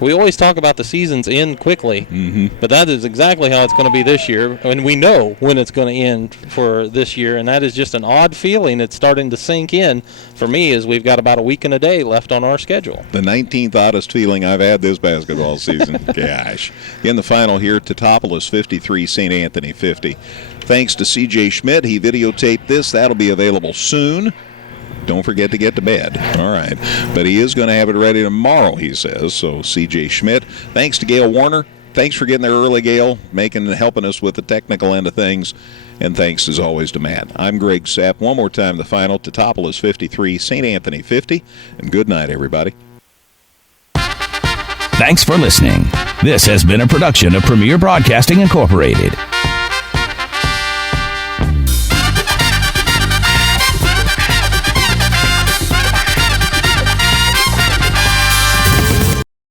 we always talk about the seasons end quickly, but that is exactly how it's going to be this year, and we know when it's going to end for this year, and that is just an odd feeling that's starting to sink in for me as we've got about a week and a day left on our schedule. The 19th oddest feeling I've had this basketball season. Gosh. In the final here, Teutopolis 53, St. Anthony 50. Thanks to C.J. Schmidt. He videotaped this. That'll be available soon. Don't forget to get to bed. All right. But he is going to have it ready tomorrow, he says. So, C.J. Schmidt. Thanks to Gail Warner. Thanks for getting there early, Gail, helping us with the technical end of things. And thanks, as always, to Matt. I'm Greg Sapp. One more time, the final, Teutopolis 53, St. Anthony 50. And good night, everybody. Thanks for listening. This has been a production of Premier Broadcasting Incorporated.